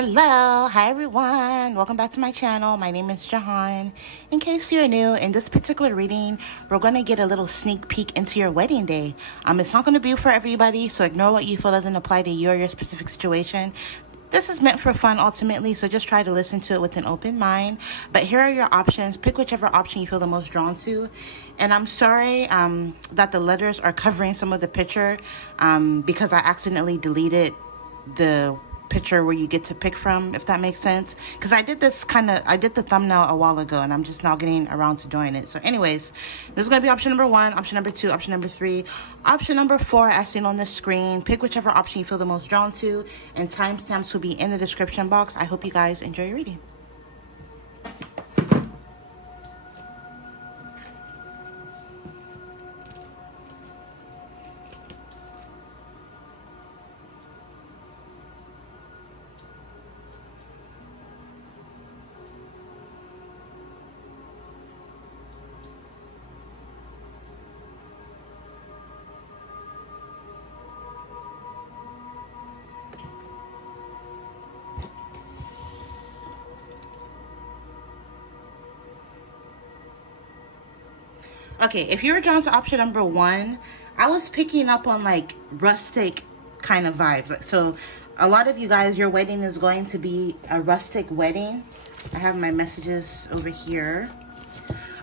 Hello, hi everyone, welcome back to my channel. My name is Jehan. In case you're new, in this particular reading we're going to get a little sneak peek into your wedding day. It's not going to be for everybody, so ignore what you feel doesn't apply to you or your specific situation. This is meant for fun ultimately, so just try to listen to it with an open mind. But here are your options. Pick whichever option you feel the most drawn to. And I'm sorry that the letters are covering some of the picture because I accidentally deleted the picture where you get to pick from, if that makes sense, because I did the thumbnail a while ago and I'm just now getting around to doing it. So anyways, this is going to be option number 1, option number 2, option number 3, option number 4 as seen on the screen. Pick whichever option you feel the most drawn to, and timestamps will be in the description box. I hope you guys enjoy your reading. Okay, if you were drawn to option number 1, I was picking up on like rustic kind of vibes. Like, so a lot of you guys, your wedding is going to be a rustic wedding. I have my messages over here.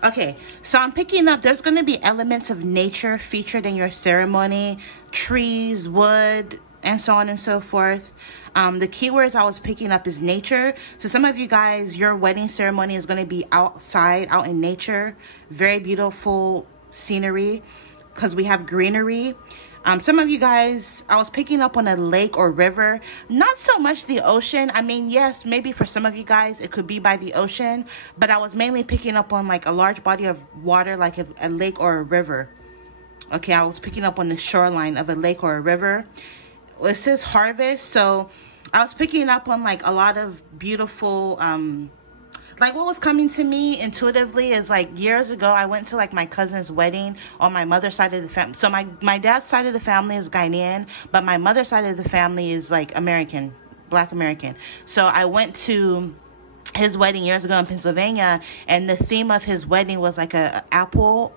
Okay, so I'm picking up, there's going to be elements of nature featured in your ceremony, trees, wood, and so on and so forth. The keywords I was picking up is nature. So some of you guys, your wedding ceremony is going to be outside, out in nature. Very beautiful scenery because we have greenery. Some of you guys, I was picking up on a lake or river. Not so much the ocean. I mean, yes, maybe for some of you guys, it could be by the ocean. But I was mainly picking up on like a large body of water, like a lake or a river. Okay, I was picking up on the shoreline of a lake or a river. It says harvest, so I was picking up on like a lot of beautiful like what was coming to me intuitively is like years ago I went to like my cousin's wedding on my mother's side of the family. So my dad's side of the family is Ghanaian, but my mother's side of the family is like American, Black American. So I went to his wedding years ago in Pennsylvania, and the theme of his wedding was like a apple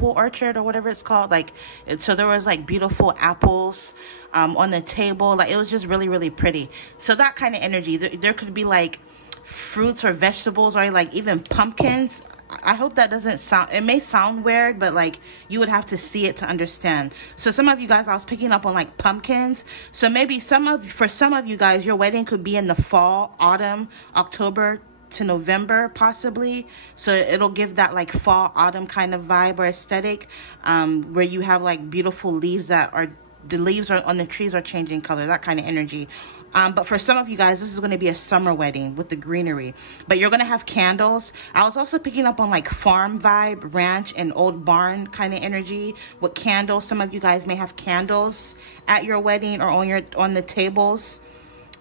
orchard or whatever it's called. Like, so there was like beautiful apples on the table. Like, it was just really, really pretty. So that kind of energy. There could be like fruits or vegetables or like even pumpkins. I hope that doesn't sound, it may sound weird, but like you would have to see it to understand. So some of you guys, I was picking up on like pumpkins. So maybe for some of you guys, your wedding could be in the fall, autumn, October to November possibly. So it'll give that like fall, autumn kind of vibe or aesthetic, where you have like beautiful leaves that are, the leaves are on the trees are changing color, that kind of energy. But for some of you guys, this is going to be a summer wedding with the greenery. But you're going to have candles. I was also picking up on like farm vibe, ranch, and old barn kind of energy with candles. Some of you guys may have candles at your wedding or on the tables.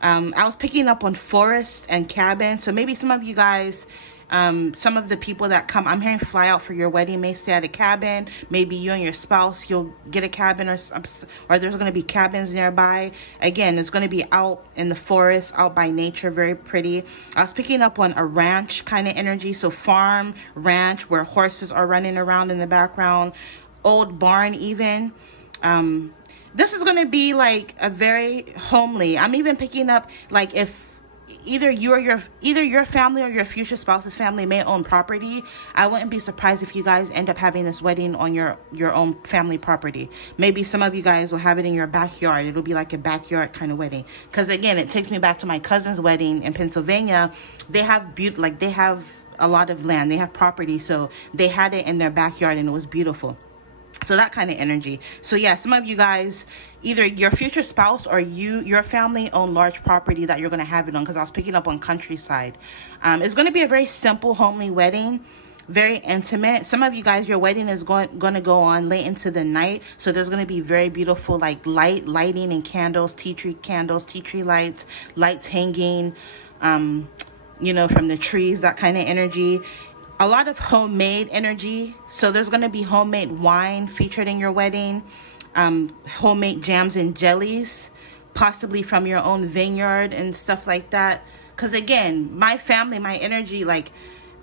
I was picking up on forest and cabin. So maybe some of you guys, some of the people that come, I'm hearing fly out for your wedding, may stay at a cabin. Maybe you and your spouse, you'll get a cabin, or there's going to be cabins nearby. Again, it's going to be out in the forest, out by nature, very pretty. I was picking up on a ranch kind of energy. So farm, ranch, where horses are running around in the background, old barn even. This is going to be like a very homely. I'm even picking up like if either your family or your future spouse's family may own property. I wouldn't be surprised if you guys end up having this wedding on your own family property. Maybe some of you guys will have it in your backyard. It'll be like a backyard kind of wedding. Because again, it takes me back to my cousin's wedding in Pennsylvania. They have they have a lot of land. They have property, so they had it in their backyard and it was beautiful. So that kind of energy. So yeah, some of you guys, either your future spouse or your family own large property that you're going to have it on, because I was picking up on countryside. It's going to be a very simple, homely wedding, very intimate. Some of you guys, your wedding is going to go on late into the night. So there's going to be very beautiful like lighting and candles, tea tree lights hanging, you know, from the trees, that kind of energy. A lot of homemade energy. So there's going to be homemade wine featured in your wedding, homemade jams and jellies, possibly from your own vineyard and stuff like that. Because again, my family, my energy, like,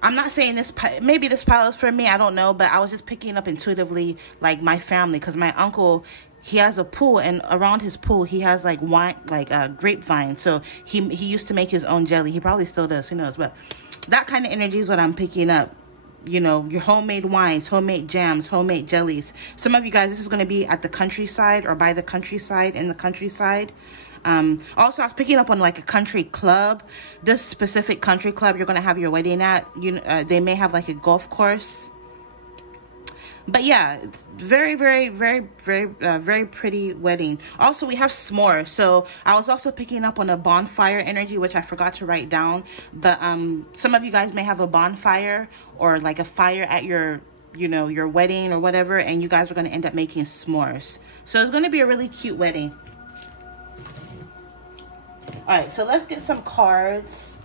I'm not saying this, maybe this pile is for me, I don't know, but I was just picking up intuitively, like, my family, because my uncle, he has a pool, and around his pool, he has, like, wine, like, grapevine, so he used to make his own jelly. He probably still does, who knows, but that kind of energy is what I'm picking up. You know, your homemade wines, homemade jams, homemade jellies. Some of you guys, this is going to be at the countryside or by the countryside, in the countryside. Also, I was picking up on like a country club. This specific country club you're going to have your wedding at, they may have like a golf course. But yeah, it's very, very, very, very pretty wedding. Also, we have s'mores. So I was also picking up on a bonfire energy, which I forgot to write down. But some of you guys may have a bonfire or like a fire at your, your wedding or whatever. And you guys are going to end up making s'mores. So it's going to be a really cute wedding. All right, so let's get some cards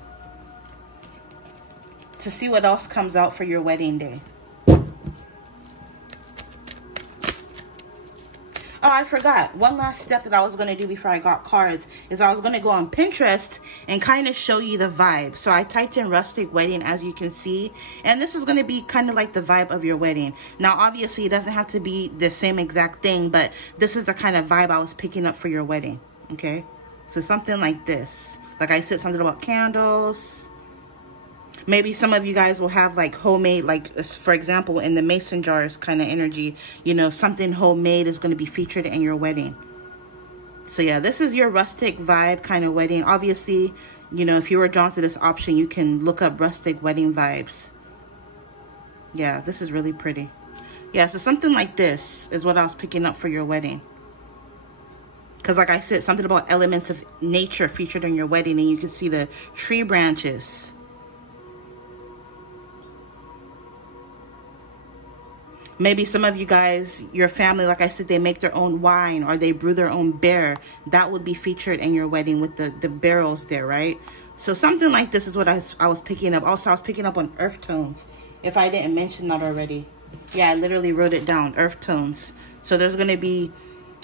to see what else comes out for your wedding day. Oh, I forgot. One last step that I was going to do before I got cards is I was going to go on Pinterest and kind of show you the vibe. So I typed in rustic wedding, as you can see. And this is going to be kind of like the vibe of your wedding. Now, obviously, it doesn't have to be the same exact thing, but this is the kind of vibe I was picking up for your wedding. Okay? So something like this. Like I said, something about candles. Maybe some of you guys will have like homemade, like for example, in the mason jars kind of energy, something homemade is going to be featured in your wedding. So yeah, this is your rustic vibe kind of wedding. Obviously, if you were drawn to this option, you can look up rustic wedding vibes. Yeah, this is really pretty. Yeah, so something like this is what I was picking up for your wedding. Because like I said, something about elements of nature featured in your wedding, and you can see the tree branches. Maybe some of you guys, your family, like I said, they make their own wine or they brew their own beer. That would be featured in your wedding with the barrels there, right? So something like this is what I was picking up. Also, I was picking up on earth tones, if I didn't mention that already. Yeah, I literally wrote it down, earth tones. So there's going to be,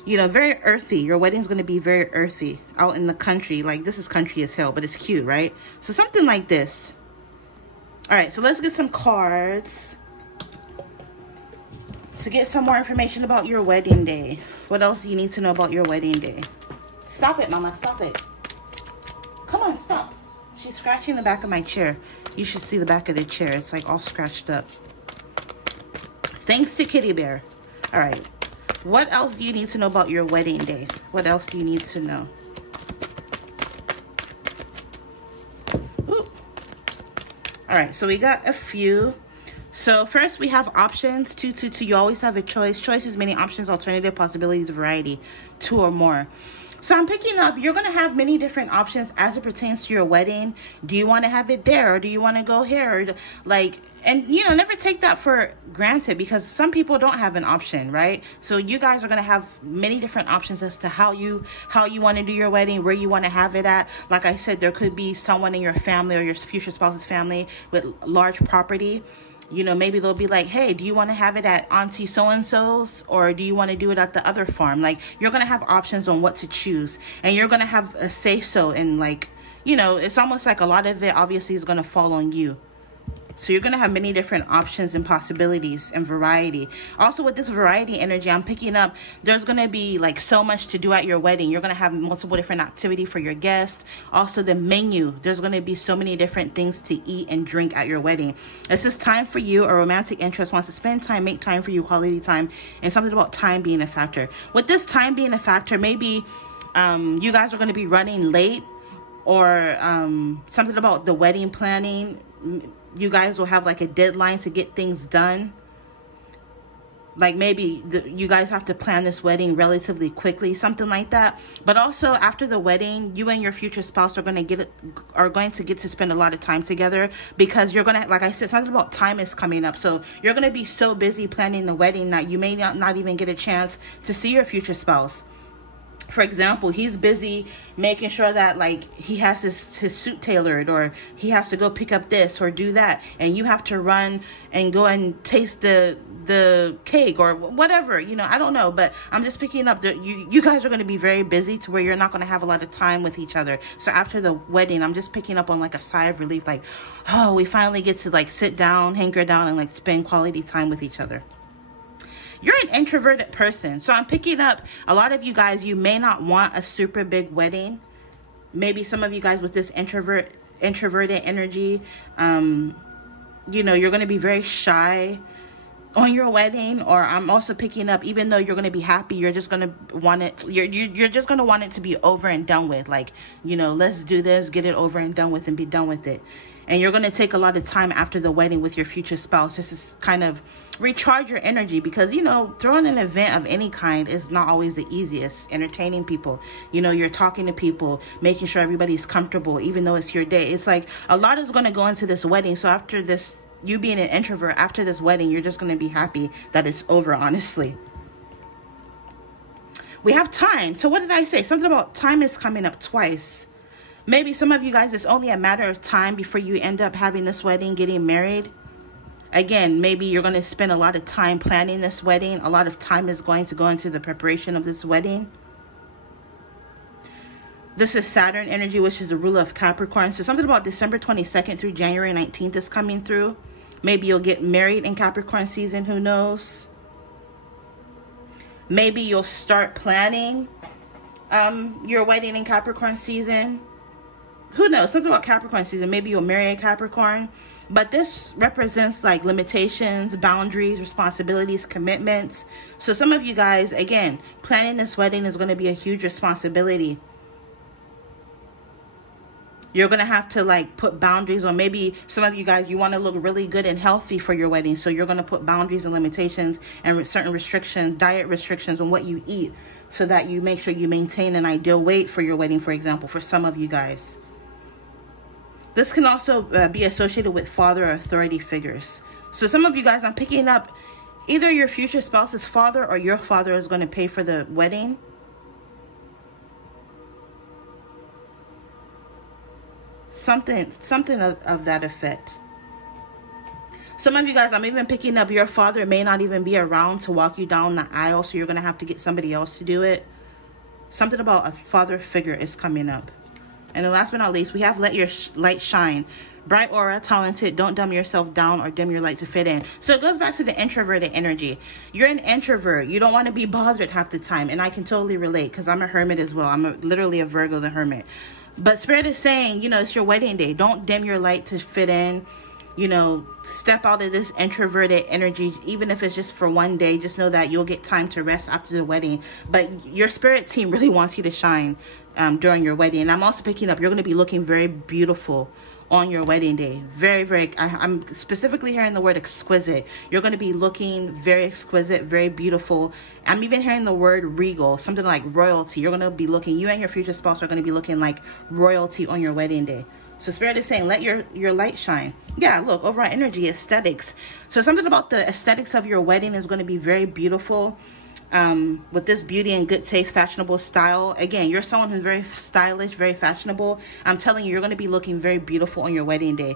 very earthy. Your wedding's going to be very earthy out in the country. Like, this is country as hell, but it's cute, right? So something like this. All right, so let's get some cards to get some more information about your wedding day. What else do you need to know about your wedding day? Stop it, Mama, stop it. Come on, stop. She's scratching the back of my chair. You should see the back of the chair. It's like all scratched up. Thanks to Kitty Bear. All right. What else do you need to know about your wedding day? What else do you need to know? Ooh. All right, so we got a few. So first we have options, 2, 2, 2. You always have a choice. Choice is many options, alternative, possibilities, variety, 2 or more. So I'm picking up, you're going to have many different options as it pertains to your wedding. Do you want to have it there, or do you want to go here? Like, and never take that for granted, because some people don't have an option, right? So you guys are going to have many different options as to how you want to do your wedding, where you want to have it at. Like I said, there could be someone in your family or your future spouse's family with large property. Maybe they'll be like, hey, do you want to have it at Auntie so-and-so's, or do you want to do it at the other farm? Like, you're going to have options on what to choose, and you're going to have a say-so, and like, it's almost like a lot of it obviously is going to fall on you. So you're going to have many different options and possibilities and variety. Also, with this variety energy I'm picking up, there's going to be like so much to do at your wedding. You're going to have multiple different activities for your guests. Also, the menu. There's going to be so many different things to eat and drink at your wedding. This is time for you. A romantic interest wants to spend time, make time for you, quality time, and something about time being a factor. With this time being a factor, maybe you guys are going to be running late, or something about the wedding planning. You guys will have like a deadline to get things done. Like maybe you guys have to plan this wedding relatively quickly, something like that. But also after the wedding, you and your future spouse are going to get to spend a lot of time together, because you're going to, like I said, something about time is coming up. So you're going to be so busy planning the wedding that you may not even get a chance to see your future spouse. For example, he's busy making sure that like he has his suit tailored, or he has to go pick up this or do that, and you have to run and go and taste the the cake or whatever, you know, I don't know, but I'm just picking up that you guys are going to be very busy to where you're not going to have a lot of time with each other. So after the wedding, I'm just picking up on like a sigh of relief, like, oh, we finally get to like sit down, hanker down, and like spend quality time with each other. You're an introverted person, so I'm picking up a lot of you guys, you may not want a super big wedding. Maybe some of you guys with this introverted energy, you know, you're going to be very shy on your wedding. Or I'm also picking up, even though you're going to be happy, you're just going to want it, you're just going to want it to be over and done with. Like, you know, let's do this, get it over and done with, and be done with it. And you're going to take a lot of time after the wedding with your future spouse just to kind of recharge your energy, because, you know, throwing an event of any kind is not always the easiest. Entertaining people, you know, you're talking to people, making sure everybody's comfortable, even though it's your day. It's like a lot is going to go into this wedding. So after this, you being an introvert, after this wedding, you're just going to be happy that it's over, honestly. We have time. So what did I say? Something about time is coming up twice. Maybe some of you guys, it's only a matter of time before you end up having this wedding, getting married. Again, maybe you're going to spend a lot of time planning this wedding. A lot of time is going to go into the preparation of this wedding. This is Saturn energy, which is the ruler of Capricorn. So something about December 22nd through January 19th is coming through. Maybe you'll get married in Capricorn season. Who knows? Maybe you'll start planning your wedding in Capricorn season. Who knows? Something about Capricorn season. Maybe you'll marry a Capricorn. But this represents like limitations, boundaries, responsibilities, commitments. So some of you guys, again, planning this wedding is going to be a huge responsibility. You're going to have to like put boundaries, or maybe some of you guys, you want to look really good and healthy for your wedding. So you're going to put boundaries and limitations and certain restrictions, diet restrictions on what you eat, so that you make sure you maintain an ideal weight for your wedding, for example, for some of you guys. This can also be associated with father or authority figures. So some of you guys, I'm picking up either your future spouse's father or your father is going to pay for the wedding. Something of that effect. Some of you guys, I'm even picking up your father may not even be around to walk you down the aisle, so you're going to have to get somebody else to do it. Something about a father figure is coming up. And then last but not least, we have let your light shine. Bright aura, talented, don't dumb yourself down or dim your light to fit in. So it goes back to the introverted energy. You're an introvert. You don't want to be bothered half the time. And I can totally relate, because I'm a hermit as well. I'm literally a Virgo, the hermit. But Spirit is saying, you know, it's your wedding day. Don't dim your light to fit in. You know, step out of this introverted energy, even if it's just for one day. Just know that you'll get time to rest after the wedding. But your spirit team really wants you to shine during your wedding. And I'm also picking up, you're going to be looking very beautiful on your wedding day. I'm specifically hearing the word exquisite. You're going to be looking very exquisite, very beautiful. I'm even hearing the word regal, something like royalty. You're going to be looking, you and your future spouse are going to be looking like royalty on your wedding day. So Spirit is saying, let your light shine. Yeah, look, overall energy, aesthetics. So something about the aesthetics of your wedding is going to be very beautiful. With this beauty and good taste, fashionable style. Again, you're someone who's very stylish, very fashionable. I'm telling you, you're going to be looking very beautiful on your wedding day.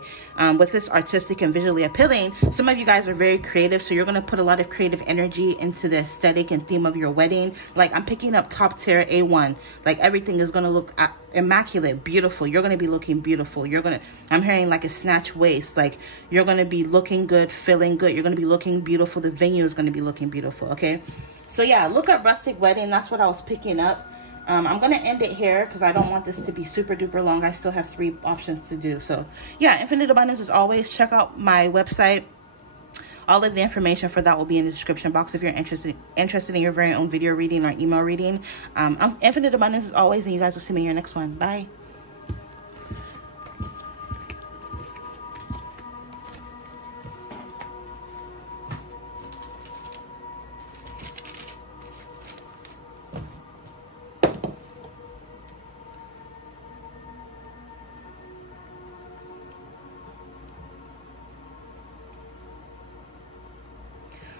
With this artistic and visually appealing, some of you guys are very creative, so you're going to put a lot of creative energy into the aesthetic and theme of your wedding. Like, I'm picking up top tier A1. Like, everything is going to look immaculate, beautiful. You're going to be looking beautiful. I'm hearing like a snatch waist. Like, you're going to be looking good, feeling good. You're going to be looking beautiful. The venue is going to be looking beautiful, okay? So yeah, look up rustic wedding. That's what I was picking up. I'm going to end it here because I don't want this to be super duper long. I still have 3 options to do. So yeah, Infinite Abundance as always. Check out my website. All of the information for that will be in the description box if you're interested in your very own video reading or email reading. Infinite Abundance as always, and you guys will see me in your next one. Bye.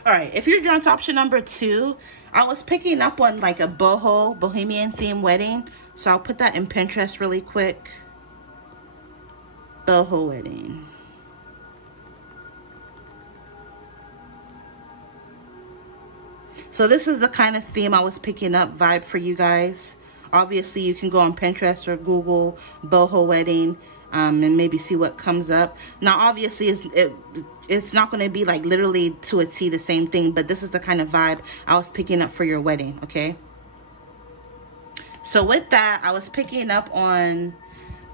All right, if you're drawn to option number 2, I was picking up on like a bohemian theme wedding. So I'll put that in Pinterest really quick. Boho wedding. So this is the kind of theme I was picking up vibe for you guys. Obviously, you can go on Pinterest or Google boho wedding and maybe see what comes up. Now, obviously, it's not going to be like literally to a T the same thing, but this is the kind of vibe I was picking up for your wedding, okay? So with that, I was picking up on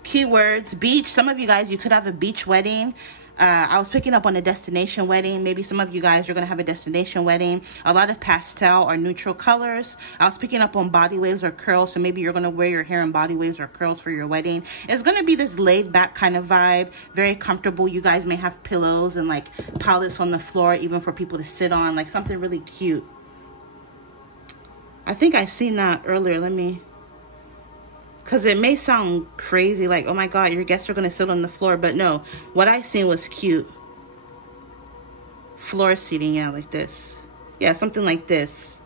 keywords, beach. Some of you guys, you could have a beach wedding. I was picking up on a destination wedding. Maybe some of you guys are going to have a destination wedding. A lot of pastel or neutral colors. I was picking up on body waves or curls. So maybe you're going to wear your hair in body waves or curls for your wedding. It's going to be this laid back kind of vibe. Very comfortable. You guys may have pillows and like pallets on the floor, even for people to sit on. Like something really cute. I think I seen that earlier. Let me... Because it may sound crazy, like, oh my God, your guests are going to sit on the floor. But no, what I seen was cute. Floor seating, yeah, like this. Yeah, something like this.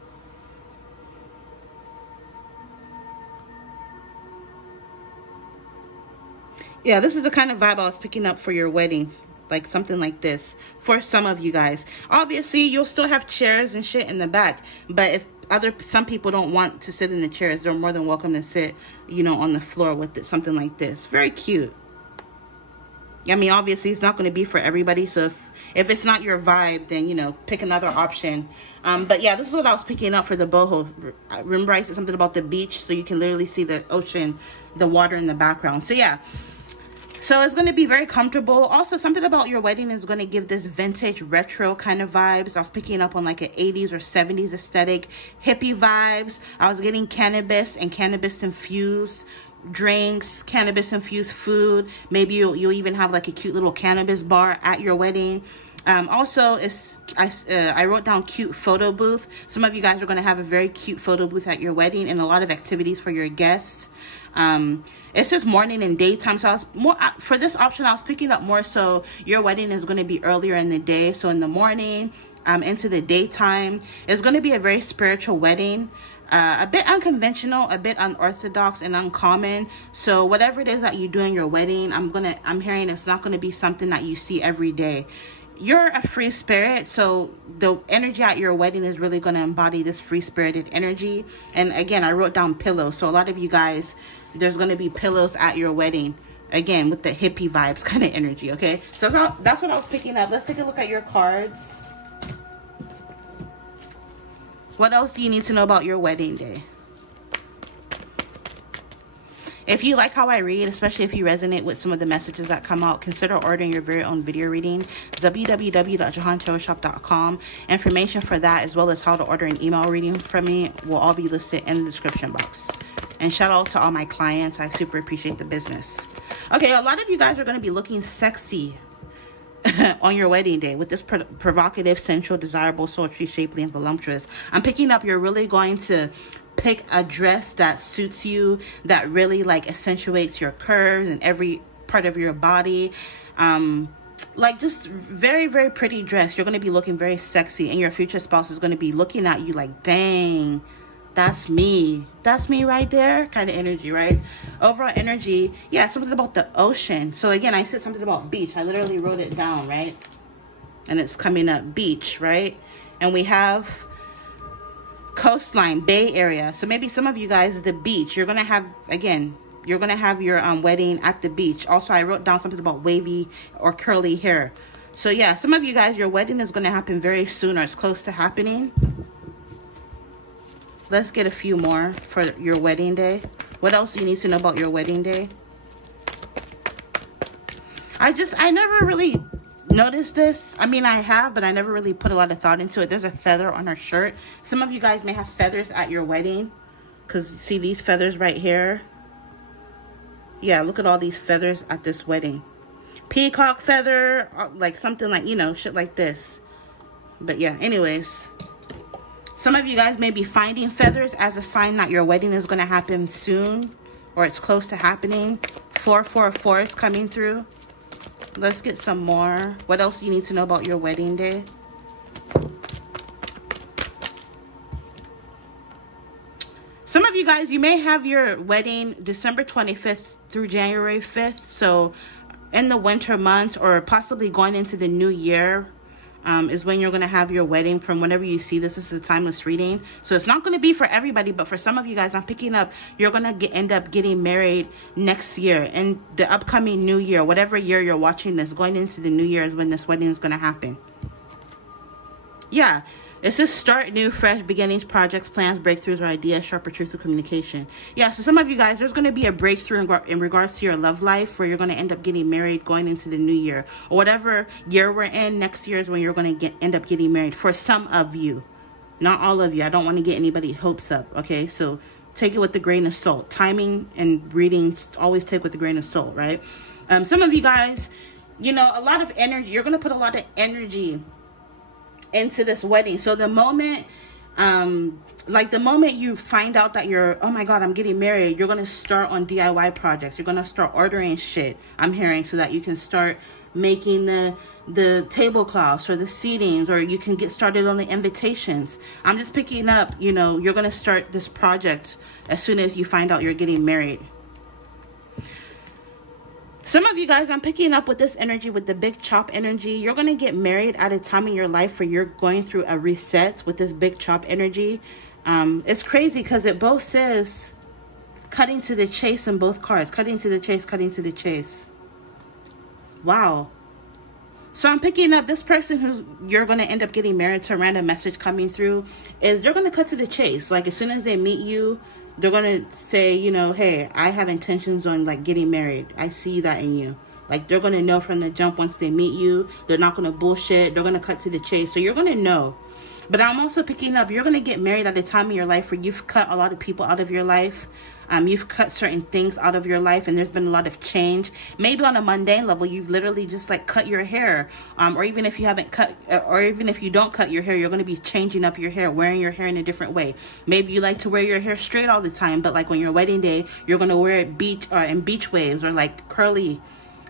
Yeah, this is the kind of vibe I was picking up for your wedding. Like something like this for some of you guys. Obviously, you'll still have chairs and shit in the back. But if some people don't want to sit in the chairs, they're more than welcome to sit, you know, on the floor with it, something like this. Very cute. I mean, obviously, it's not going to be for everybody. So if it's not your vibe, then, you know, pick another option. But yeah, this is what I was picking up for the boho. Remember, I said something about the beach, so you can literally see the ocean, the water in the background. So yeah. So it's going to be very comfortable. Also, something about your wedding is going to give this vintage retro kind of vibes. I was picking up on like an 80s or 70s aesthetic, hippie vibes. I was getting cannabis and cannabis infused drinks, cannabis infused food. Maybe you'll even have like a cute little cannabis bar at your wedding. Also, I wrote down cute photo booth. Some of you guys are going to have a very cute photo booth at your wedding and a lot of activities for your guests. It says morning and daytime, so I was more for this option. I was picking up more so your wedding is going to be earlier in the day, so in the morning into the daytime. It's going to be a very spiritual wedding, a bit unconventional, a bit unorthodox and uncommon. So whatever it is that you do in your wedding, I'm hearing it's not going to be something that you see every day. You're a free spirit, so the energy at your wedding is really going to embody this free spirited energy. And again, I wrote down pillows, so a lot of you guys, there's going to be pillows at your wedding, again with the hippie vibes kind of energy. Okay, so that's what I was picking up. Let's take a look at your cards. What else do you need to know about your wedding day? If you like how I read, especially if you resonate with some of the messages that come out, consider ordering your very own video reading. www.jehantarotshop.com. Information for that, as well as how to order an email reading from me, will all be listed in the description box. And shout out to all my clients. I super appreciate the business. Okay, a lot of you guys are going to be looking sexy on your wedding day with this provocative, sensual, desirable, sultry, shapely, and voluptuous. I'm picking up you're really going to pick a dress that suits you, that really like accentuates your curves and every part of your body. Like just very, very pretty dress. You're going to be looking very sexy, and your future spouse is going to be looking at you like, dang, that's me right there kind of energy, right? Overall energy, yeah, something about the ocean. So again, I said something about beach. I literally wrote it down, right? And it's coming up, beach, right? And we have coastline, Bay Area. So maybe some of you guys, the beach, you're gonna have, again, you're gonna have your wedding at the beach. Also, I wrote down something about wavy or curly hair. So yeah, some of you guys, your wedding is gonna happen very soon, or it's close to happening. Let's get a few more for your wedding day. What else do you need to know about your wedding day? I never really noticed this. I mean, I have, but I never really put a lot of thought into it. There's a feather on her shirt. Some of you guys may have feathers at your wedding, because see these feathers right here? Yeah, look at all these feathers at this wedding. Peacock feather, like something like, you know, shit like this. But yeah, anyways, some of you guys may be finding feathers as a sign that your wedding is going to happen soon, or it's close to happening. 444 is coming through. Let's get some more. What else do you need to know about your wedding day? Some of you guys, you may have your wedding December 25th through January 5th. So in the winter months, or possibly going into the new year, is when you're going to have your wedding. From whenever you see this, this is a timeless reading. So it's not going to be for everybody, but for some of you guys, I'm picking up, you're going to end up getting married next year, in the upcoming new year. Whatever year you're watching this, going into the new year is when this wedding is going to happen. Yeah. It says start new, fresh beginnings, projects, plans, breakthroughs, or ideas, sharper truth of communication. Yeah, so some of you guys, there's going to be a breakthrough in regards to your love life, where you're going to end up getting married going into the new year. Or whatever year we're in, next year is when you're going to end up getting married. For some of you. Not all of you. I don't want to get anybody's hopes up, okay? So take it with a grain of salt. Timing and readings, always take with a grain of salt, right? Some of you guys, you know, a lot of energy. You're going to put a lot of energy into this wedding. So the moment like the moment you find out that you're, oh my god, I'm getting married, you're gonna start on DIY projects. You're gonna start ordering shit, I'm hearing, so that you can start making the tablecloths or the seatings, or you can get started on the invitations. I'm just picking up, you know, you're gonna start this project as soon as you find out you're getting married. Some of you guys, I'm picking up with this energy, with the big chop energy. You're going to get married at a time in your life where you're going through a reset with this big chop energy. It's crazy because it both says cutting to the chase in both cards. Cutting to the chase, cutting to the chase. Wow. So I'm picking up this person who you're going to end up getting married to, a random message coming through, is they're going to cut to the chase. Like as soon as they meet you, they're going to say, you know, hey, I have intentions on like getting married. I see that in you. Like they're going to know from the jump once they meet you. They're not going to bullshit. They're going to cut to the chase. So you're going to know. But I'm also picking up, you're going to get married at a time in your life where you've cut a lot of people out of your life. You've cut certain things out of your life, and there's been a lot of change. Maybe on a mundane level, you've literally just like cut your hair. Or even if you haven't cut, or even if you don't cut your hair, you're going to be changing up your hair, wearing your hair in a different way. Maybe you like to wear your hair straight all the time, but like on your wedding day, you're going to wear it in beach waves, or like curly,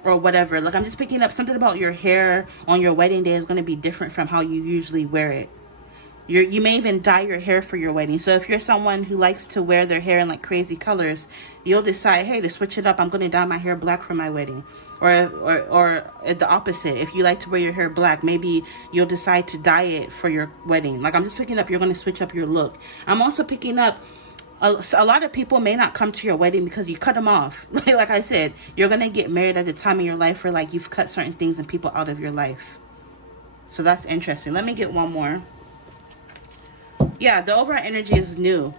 or whatever. Like I'm just picking up something about your hair on your wedding day is going to be different from how you usually wear it. You may even dye your hair for your wedding. So if you're someone who likes to wear their hair in like crazy colors, you'll decide, hey, to switch it up, I'm going to dye my hair black for my wedding. Or the opposite. If you like to wear your hair black, maybe you'll decide to dye it for your wedding. Like I'm just picking up, you're going to switch up your look. I'm also picking up, a lot of people may not come to your wedding because you cut them off. Like I said, you're going to get married at a time in your life where like you've cut certain things and people out of your life. So that's interesting. Let me get one more. Yeah, the overall energy is new.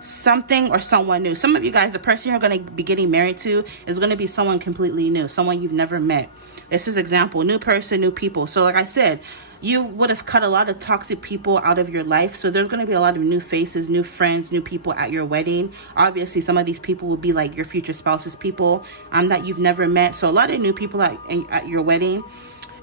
Something or someone new. Some of you guys, the person you're going to be getting married to is going to be someone completely new. Someone you've never met. This is example. New person, new people. So like I said, you would have cut a lot of toxic people out of your life. So there's going to be a lot of new faces, new friends, new people at your wedding. Obviously, some of these people will be like your future spouse's people that you've never met. So a lot of new people at your wedding.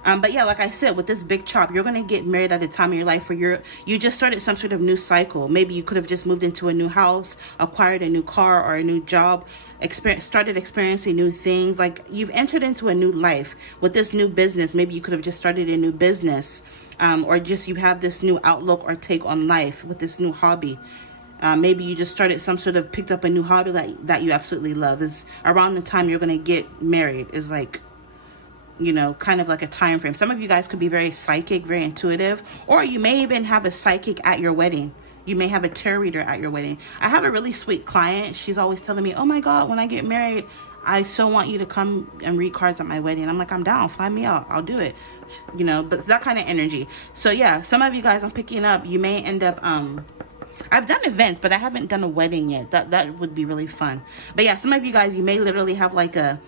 But yeah, like I said, with this big chop, you're going to get married at a time in your life where you just started some sort of new cycle. Maybe you could have just moved into a new house, acquired a new car or a new job, started experiencing new things. Like you've entered into a new life with this new business. Maybe you could have just started a new business, or just you have this new outlook or take on life with this new hobby. Maybe you just started picked up a new hobby that you absolutely love. Is around the time you're going to get married is like, you know, kind of like a time frame. Some of you guys could be very psychic, very intuitive, or you may even have a psychic at your wedding. You may have a tarot reader at your wedding. I have a really sweet client. She's always telling me, oh my god, when I get married, I so want you to come and read cards at my wedding. I'm like, I'm down, fly me out, I'll do it, you know. But that kind of energy. So yeah, some of you guys I'm picking up, you may end up I've done events, but I haven't done a wedding yet. That would be really fun. But yeah, some of you guys, you may literally have like a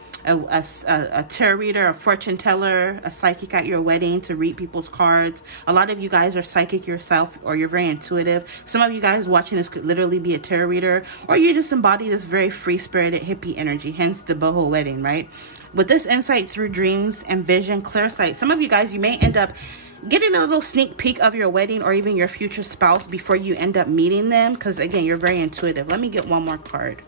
tarot reader, a fortune teller, a psychic at your wedding to read people's cards. A lot of you guys are psychic yourself, or you're very intuitive. Some of you guys watching this could literally be a tarot reader, or you just embody this very free-spirited hippie energy, hence the boho wedding, right? With this insight through dreams and vision, clear sight, some of you guys, you may end up getting a little sneak peek of your wedding or even your future spouse before you end up meeting them, because again, you're very intuitive. Let me get one more card.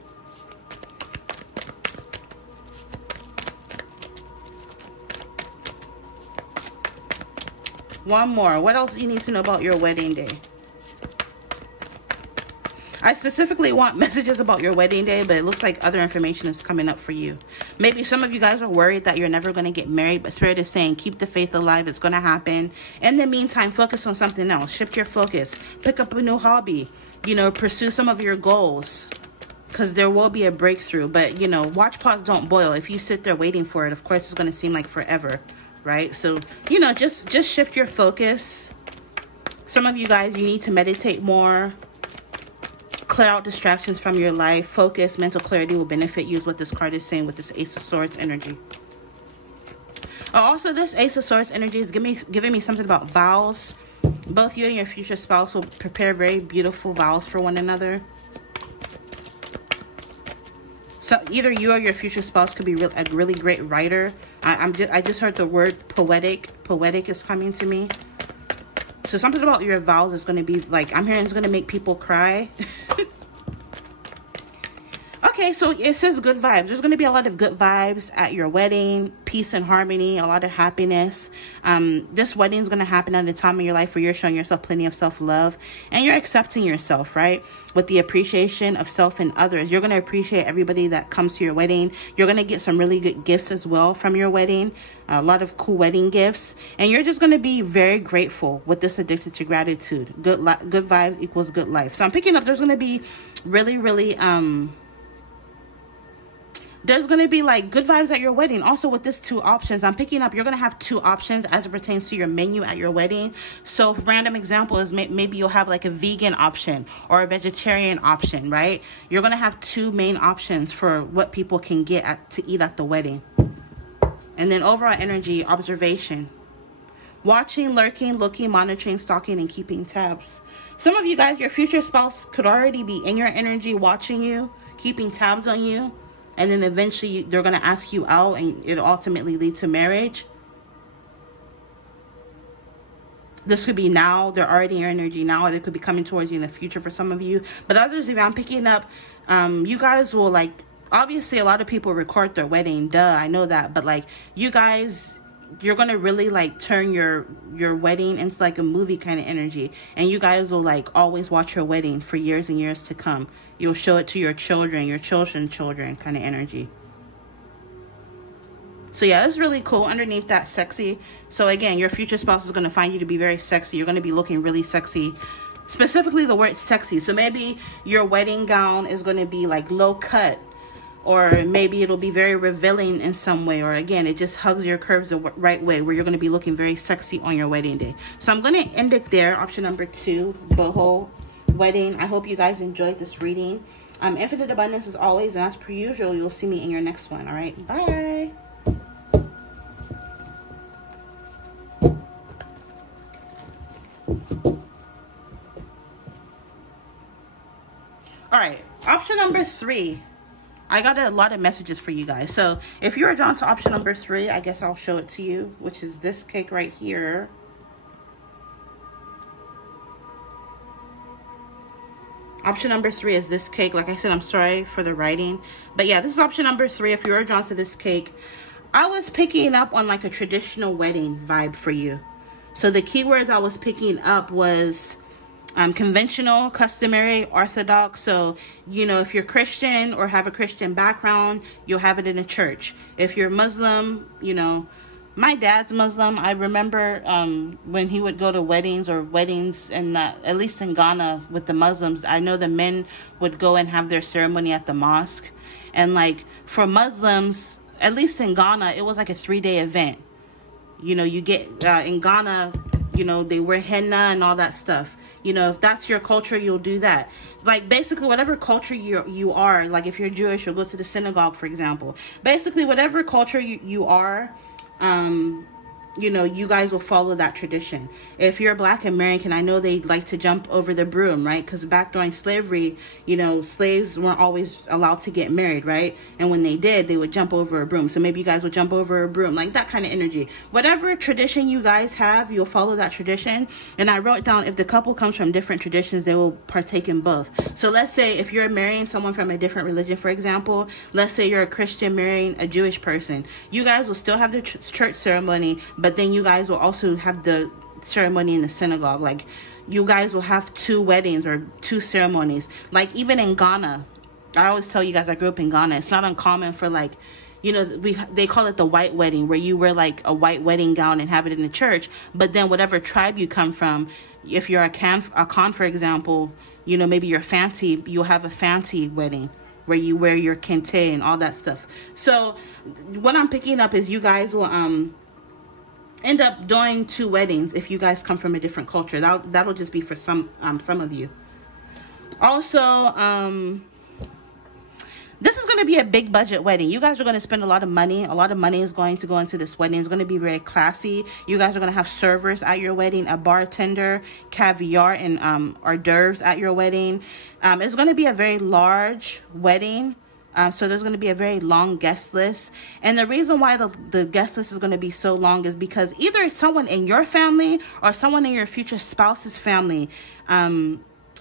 One more. What else do you need to know about your wedding day? I specifically want messages about your wedding day, but it looks like other information is coming up for you. Maybe some of you guys are worried that you're never going to get married, but Spirit is saying keep the faith alive. It's going to happen. In the meantime, focus on something else. Shift your focus. Pick up a new hobby. You know, pursue some of your goals, because there will be a breakthrough. But, you know, watch, pause, don't boil. If you sit there waiting for it, of course, it's going to seem like forever, right? So, you know, just shift your focus. Some of you guys, you need to meditate more. Clear out distractions from your life. Focus, mental clarity will benefit you is what this card is saying with this Ace of Swords energy. Also, this Ace of Swords energy is giving me something about vows. Both you and your future spouse will prepare very beautiful vows for one another. So either you or your future spouse could be a really great writer. I just heard the word poetic. Poetic is coming to me. So something about your vows is going to be like, I'm hearing it's going to make people cry. Okay, so it says good vibes. There's going to be a lot of good vibes at your wedding, peace and harmony, a lot of happiness. This wedding is going to happen at a time in your life where you're showing yourself plenty of self-love and you're accepting yourself, right? With the appreciation of self and others. You're going to appreciate everybody that comes to your wedding. You're going to get some really good gifts as well from your wedding. A lot of cool wedding gifts. And you're just going to be very grateful with this Addicted to Gratitude. Good vibes equals good life. So I'm picking up, there's going to be really, there's going to be like good vibes at your wedding. Also with this 2 options, I'm picking up, you're going to have 2 options as it pertains to your menu at your wedding. So random example is maybe you'll have like a vegan option or a vegetarian option, right? You're going to have 2 main options for what people can get to eat at the wedding. And then overall energy, observation. Watching, lurking, looking, monitoring, stalking, and keeping tabs. Some of you guys, your future spouse could already be in your energy, watching you, keeping tabs on you. And then eventually they're going to ask you out and it'll ultimately lead to marriage. This could be now. They're already in your energy now. Or they could be coming towards you in the future for some of you. But others, if I'm picking up, you guys will like, obviously a lot of people record their wedding. Duh, I know that. But like you guys, you're going to really like turn your wedding into like a movie kind of energy. And you guys will like always watch your wedding for years and years to come. You'll show it to your children, your children's children kind of energy. So yeah, it's really cool. Underneath that, sexy. So again, your future spouse is going to find you to be very sexy. You're going to be looking really sexy. Specifically the word sexy. So maybe your wedding gown is going to be like low cut. Or maybe it'll be very revealing in some way. Or again, it just hugs your curves the right way where you're going to be looking very sexy on your wedding day. So I'm going to end it there. Option number 2, boho wedding. I hope you guys enjoyed this reading. Infinite abundance as always. And as per usual, you'll see me in your next one. All right. Bye. All right. Option number 3. I got a lot of messages for you guys. So if you're drawn to option number 3, I guess I'll show it to you, which is this cake right here. Option number 3 is this cake. Like I said, I'm sorry for the writing. But yeah, this is option number 3. If you're drawn to this cake, I was picking up on like a traditional wedding vibe for you. So the keywords I was picking up was conventional, customary, orthodox. So, you know, if you're Christian or have a Christian background, you'll have it in a church. If you're Muslim, you know, my dad's Muslim. I remember when he would go to weddings in at least in Ghana with the Muslims, I know the men would go and have their ceremony at the mosque. And like for Muslims, at least in Ghana, it was like a 3-day event. You know, you get in Ghana, you know, they wear henna and all that stuff. You know, if that's your culture, you'll do that. Like basically whatever culture you are, like if you're Jewish, you'll go to the synagogue, for example. Basically whatever culture you are, you know, you guys will follow that tradition. If you're Black American, I know they like to jump over the broom, right? Because back during slavery, you know, slaves weren't always allowed to get married, right? And when they did, they would jump over a broom. So maybe you guys would jump over a broom, like that kind of energy. Whatever tradition you guys have, you'll follow that tradition. And I wrote down, if the couple comes from different traditions, they will partake in both. So let's say if you're marrying someone from a different religion, for example, let's say you're a Christian marrying a Jewish person, you guys will still have the church ceremony, but then you guys will also have the ceremony in the synagogue. Like, you guys will have 2 weddings or 2 ceremonies. Like, even in Ghana, I always tell you guys, I grew up in Ghana. It's not uncommon for, like, you know, they call it the white wedding, where you wear like a white wedding gown and have it in the church. But then whatever tribe you come from, if you're a Khan, for example, you know, maybe you're Fanti, you'll have a Fanti wedding where you wear your kente and all that stuff. So what I'm picking up is you guys will end up doing 2 weddings if you guys come from a different culture. That'll just be for some of you. Also, this is going to be a big budget wedding. You guys are going to spend a lot of money. A lot of money is going to go into this wedding. It's going to be very classy. You guys are going to have servers at your wedding, a bartender, caviar, and hors d'oeuvres at your wedding. It's going to be a very large wedding. So there's going to be a very long guest list. And the reason why the guest list is going to be so long is because either someone in your family or someone in your future spouse's family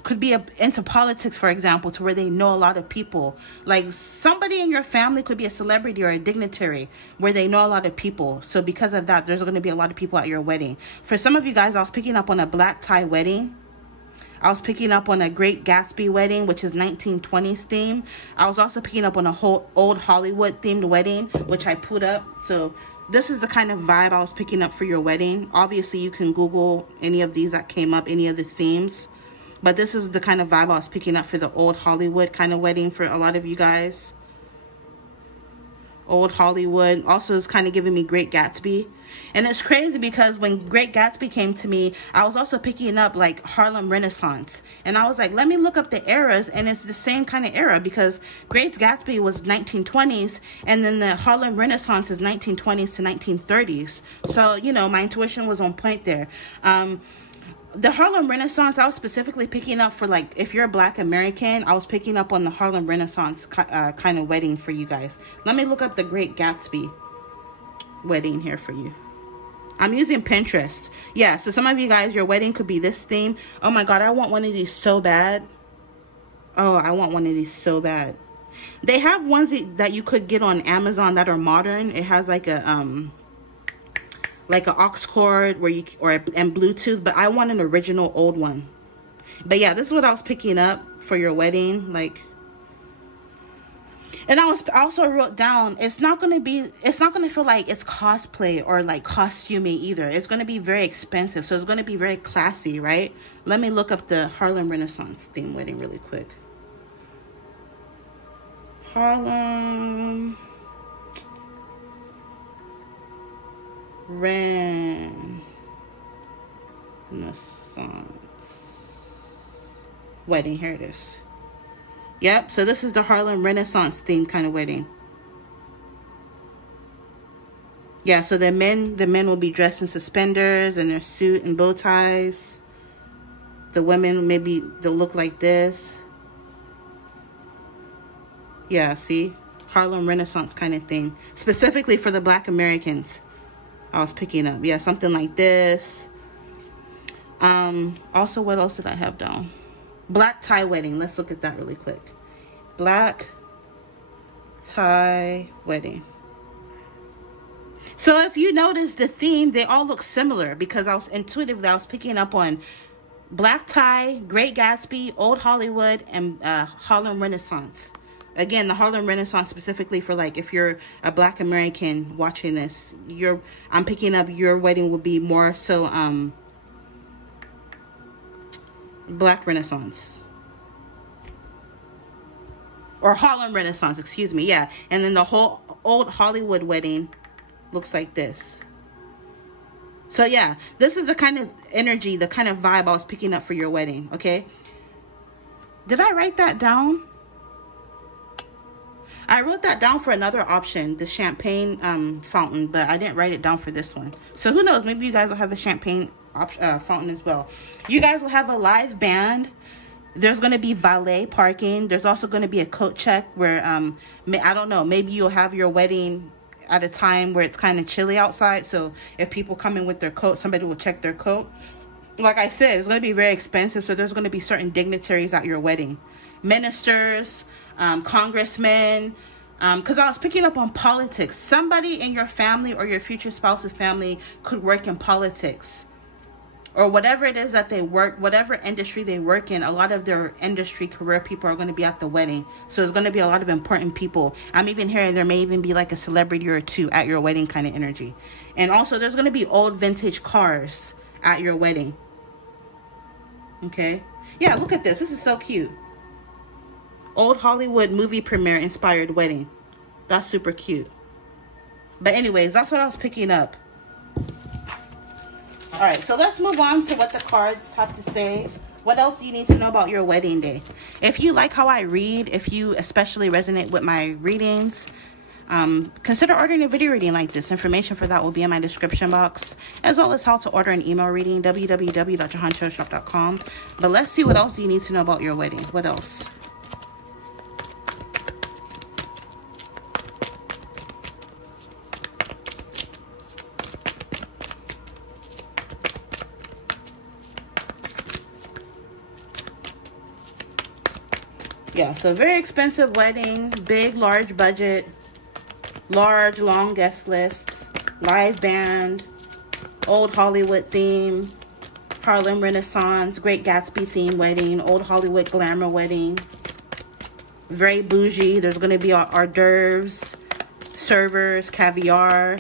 could be into politics, for example, to where they know a lot of people. Like, somebody in your family could be a celebrity or a dignitary where they know a lot of people. So because of that, there's going to be a lot of people at your wedding. For some of you guys, I was picking up on a black tie wedding. I was picking up on a Great Gatsby wedding, which is 1920s theme. I was also picking up on a whole old Hollywood themed wedding, which I put up. So this is the kind of vibe I was picking up for your wedding. Obviously, you can Google any of these that came up, any of the themes. But this is the kind of vibe I was picking up for the old Hollywood kind of wedding for a lot of you guys. Old Hollywood. Also, is kind of giving me Great Gatsby. And it's crazy because when Great Gatsby came to me, I was also picking up like Harlem Renaissance. And I was like, let me look up the eras. And it's the same kind of era because Great Gatsby was 1920s. And then the Harlem Renaissance is 1920s to 1930s. So, you know, my intuition was on point there. The Harlem Renaissance, I was specifically picking up for, like, if you're a Black American, I was picking up on the Harlem Renaissance kind of wedding for you guys. Let me look up the Great Gatsby wedding here for you. I'm using Pinterest. Yeah, so some of you guys, your wedding could be this theme. Oh my God, I want one of these so bad. Oh, I want one of these so bad. They have ones that you could get on Amazon that are modern. It has like a aux cord where and Bluetooth, but I want an original old one. But yeah, this is what I was picking up for your wedding, like. And I also wrote down, it's not gonna feel like it's cosplay or like costuming either. It's gonna be very expensive, so it's gonna be very classy, right? Let me look up the Harlem Renaissance theme wedding really quick. Harlem Renaissance wedding. Here it is. Yep, so this is the Harlem Renaissance theme kind of wedding. Yeah, so the men will be dressed in suspenders and their suit and bow ties. The women, maybe they'll look like this. Yeah, see? Harlem Renaissance kind of thing. Specifically for the Black Americans. I was picking up. Yeah, something like this. Also, what else did I have down? Black tie wedding. Let's look at that really quick. Black tie wedding. So if you notice the theme, they all look similar because I was intuitively, I was picking up on black tie, Great Gatsby, Old Hollywood, and Harlem Renaissance. Again, the Harlem Renaissance specifically for, like, if you're a Black American watching this, I'm picking up your wedding will be more so Black Renaissance. Or Harlem Renaissance, excuse me, yeah. And then the whole Old Hollywood wedding looks like this. So yeah, this is the kind of energy, the kind of vibe I was picking up for your wedding, okay? Did I write that down? I wrote that down for another option, the champagne fountain, but I didn't write it down for this one. So who knows, maybe you guys will have a champagne fountain as well. You guys will have a live band. There's going to be valet parking. There's also going to be a coat check where, I don't know, maybe you'll have your wedding at a time where it's kind of chilly outside. So if people come in with their coat, somebody will check their coat. Like I said, it's going to be very expensive. So there's going to be certain dignitaries at your wedding. Ministers, congressmen, because I was picking up on politics. Somebody in your family or your future spouse's family could work in politics. or whatever it is that they work, whatever industry they work in, a lot of their industry career people are going to be at the wedding. So there's going to be a lot of important people. I'm even hearing there may even be like a celebrity or two at your wedding kind of energy. And also there's going to be old vintage cars at your wedding. Okay. Yeah, look at this. This is so cute. Old Hollywood movie premiere inspired wedding. That's super cute. But anyways, that's what I was picking up. All right, so let's move on to what the cards have to say. What else do you need to know about your wedding day? If you like how I read, if you especially resonate with my readings, consider ordering a video reading like this. Information for that will be in my description box, as well as how to order an email reading, www.jehanshowshop.com. But let's see what else you need to know about your wedding. What else? Yeah, so very expensive wedding, big, large budget, large, long guest list, live band, old Hollywood theme, Harlem Renaissance, Great Gatsby theme wedding, old Hollywood glamour wedding, very bougie. There's going to be hors d'oeuvres, servers, caviar.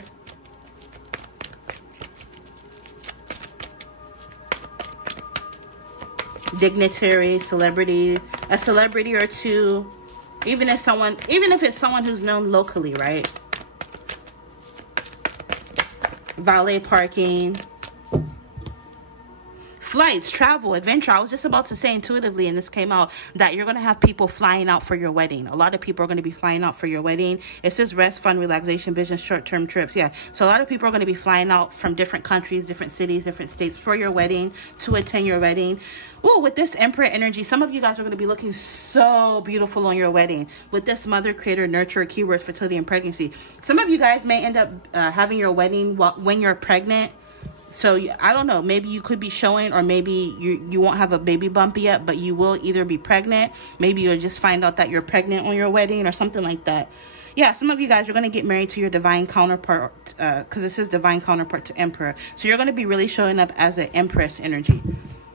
Dignitary, celebrity, a celebrity or two, even if it's someone who's known locally, right? Valet parking, flights, travel, adventure. I was just about to say intuitively, and this came out, that you're going to have people flying out for your wedding. A lot of people are going to be flying out for your wedding. It says rest, fun, relaxation, business, short-term trips. Yeah, so a lot of people are going to be flying out from different countries, different cities, different states for your wedding, to attend your wedding. Oh, with this Emperor energy, some of you guys are going to be looking so beautiful on your wedding. With this Mother, Creator, Nurture, keywords, fertility, and pregnancy. Some of you guys may end up having your wedding when you're pregnant. So I don't know, maybe you could be showing, or maybe you won't have a baby bump yet, but you will either be pregnant. Maybe you'll just find out that you're pregnant on your wedding or something like that. Yeah, some of you guys are going to get married to your divine counterpart, because this is divine counterpart to Emperor. So you're going to be really showing up as an Empress energy.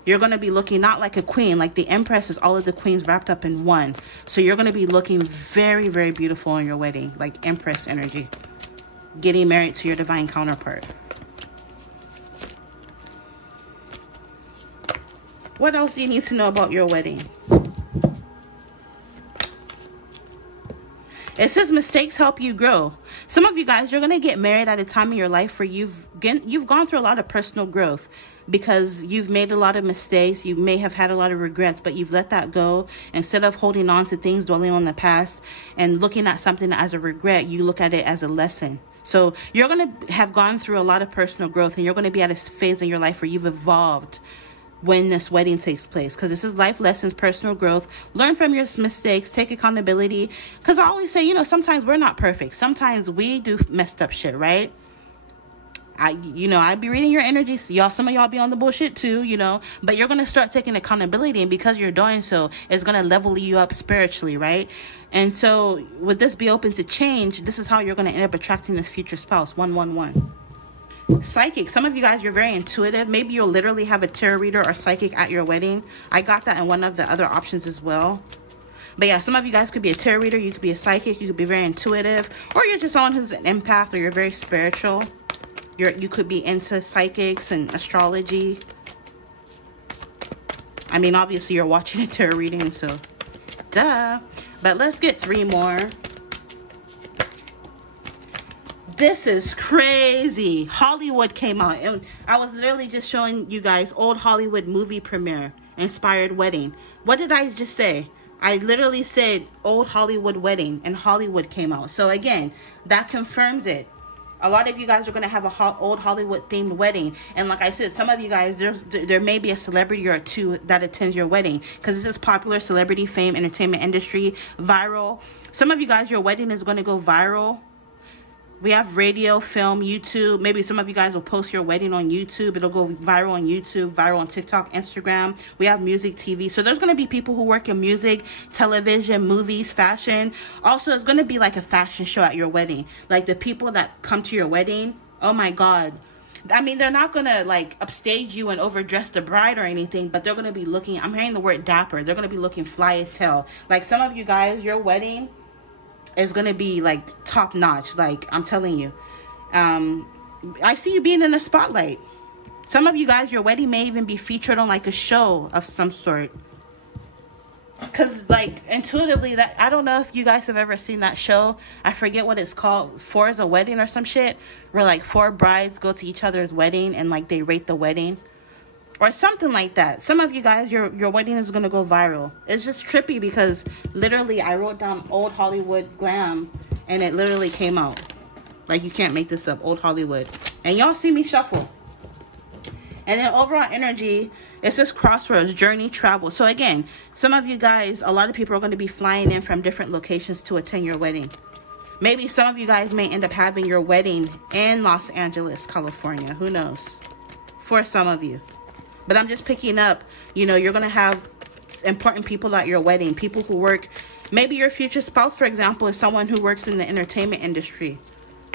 You're going to be looking not like a queen, like the Empress is all of the queens wrapped up in one. So you're going to be looking very, very beautiful on your wedding, like Empress energy, getting married to your divine counterpart. What else do you need to know about your wedding? It says mistakes help you grow. Some of you guys, you're going to get married at a time in your life where you've gone through a lot of personal growth, because you've made a lot of mistakes. You may have had a lot of regrets, but you've let that go. Instead of holding on to things, dwelling on the past and looking at something as a regret, you look at it as a lesson. So you're going to have gone through a lot of personal growth, and you're going to be at a phase in your life where you've evolved when this wedding takes place, because this is life lessons, personal growth. Learn from your mistakes, take accountability, because I always say, you know, sometimes we're not perfect. Sometimes we do messed up shit, right? I'd be reading your energy. Some of y'all be on the bullshit too, you know, but you're going to start taking accountability, and because you're doing so, it's going to level you up spiritually, right? And so with this be open to change, this is how you're going to end up attracting this future spouse. 111. Psychic. Some of you guys, you're very intuitive. Maybe you'll literally have a tarot reader or psychic at your wedding. I got that in one of the other options as well. But yeah, some of you guys could be a tarot reader, you could be a psychic, you could be very intuitive, or you're just someone who's an empath, or you're very spiritual. You could be into psychics and astrology. I mean, obviously you're watching a tarot reading, so duh. But let's get 3 more. This is crazy. Hollywood came out, and I was literally just showing you guys old Hollywood movie premiere inspired wedding. What did I just say? I literally said old Hollywood wedding, and Hollywood came out. So again, that confirms it. A lot of you guys are going to have a old Hollywood themed wedding. And like I said, some of you guys, there may be a celebrity or two that attends your wedding, because this is popular, celebrity, fame, entertainment industry, viral. Some of you guys, your wedding is going to go viral. We have radio, film, YouTube. Maybe some of you guys will post your wedding on YouTube. It'll go viral on YouTube, viral on TikTok, Instagram. We have music, TV. So there's going to be people who work in music, television, movies, fashion. Also, it's going to be like a fashion show at your wedding. Like the people that come to your wedding, oh my God. I mean, they're not gonna like upstage you and overdress the bride or anything, but they're gonna be looking, I'm hearing the word dapper, they're gonna be looking fly as hell. Like some of you guys, your wedding is gonna be like top notch. Like I'm telling you, I see you being in the spotlight. Some of you guys, your wedding may even be featured on like a show of some sort. Because like intuitively, that I don't know if you guys have ever seen that show. I forget what it's called. Four is a Wedding or some shit, where like 4 brides go to each other's wedding and like they rate the wedding or something like that. Some of you guys, your wedding is gonna go viral. It's just trippy because literally I wrote down old Hollywood glam and it literally came out. Like you can't make this up. Old Hollywood. And y'all see me shuffle. And then overall energy, it's just crossroads, journey, travel. So again, some of you guys, a lot of people are going to be flying in from different locations to attend your wedding. Maybe some of you guys may end up having your wedding in Los Angeles, California. Who knows? For some of you. But I'm just picking up, you know, you're going to have important people at your wedding. People who work, maybe your future spouse, for example, is someone who works in the entertainment industry.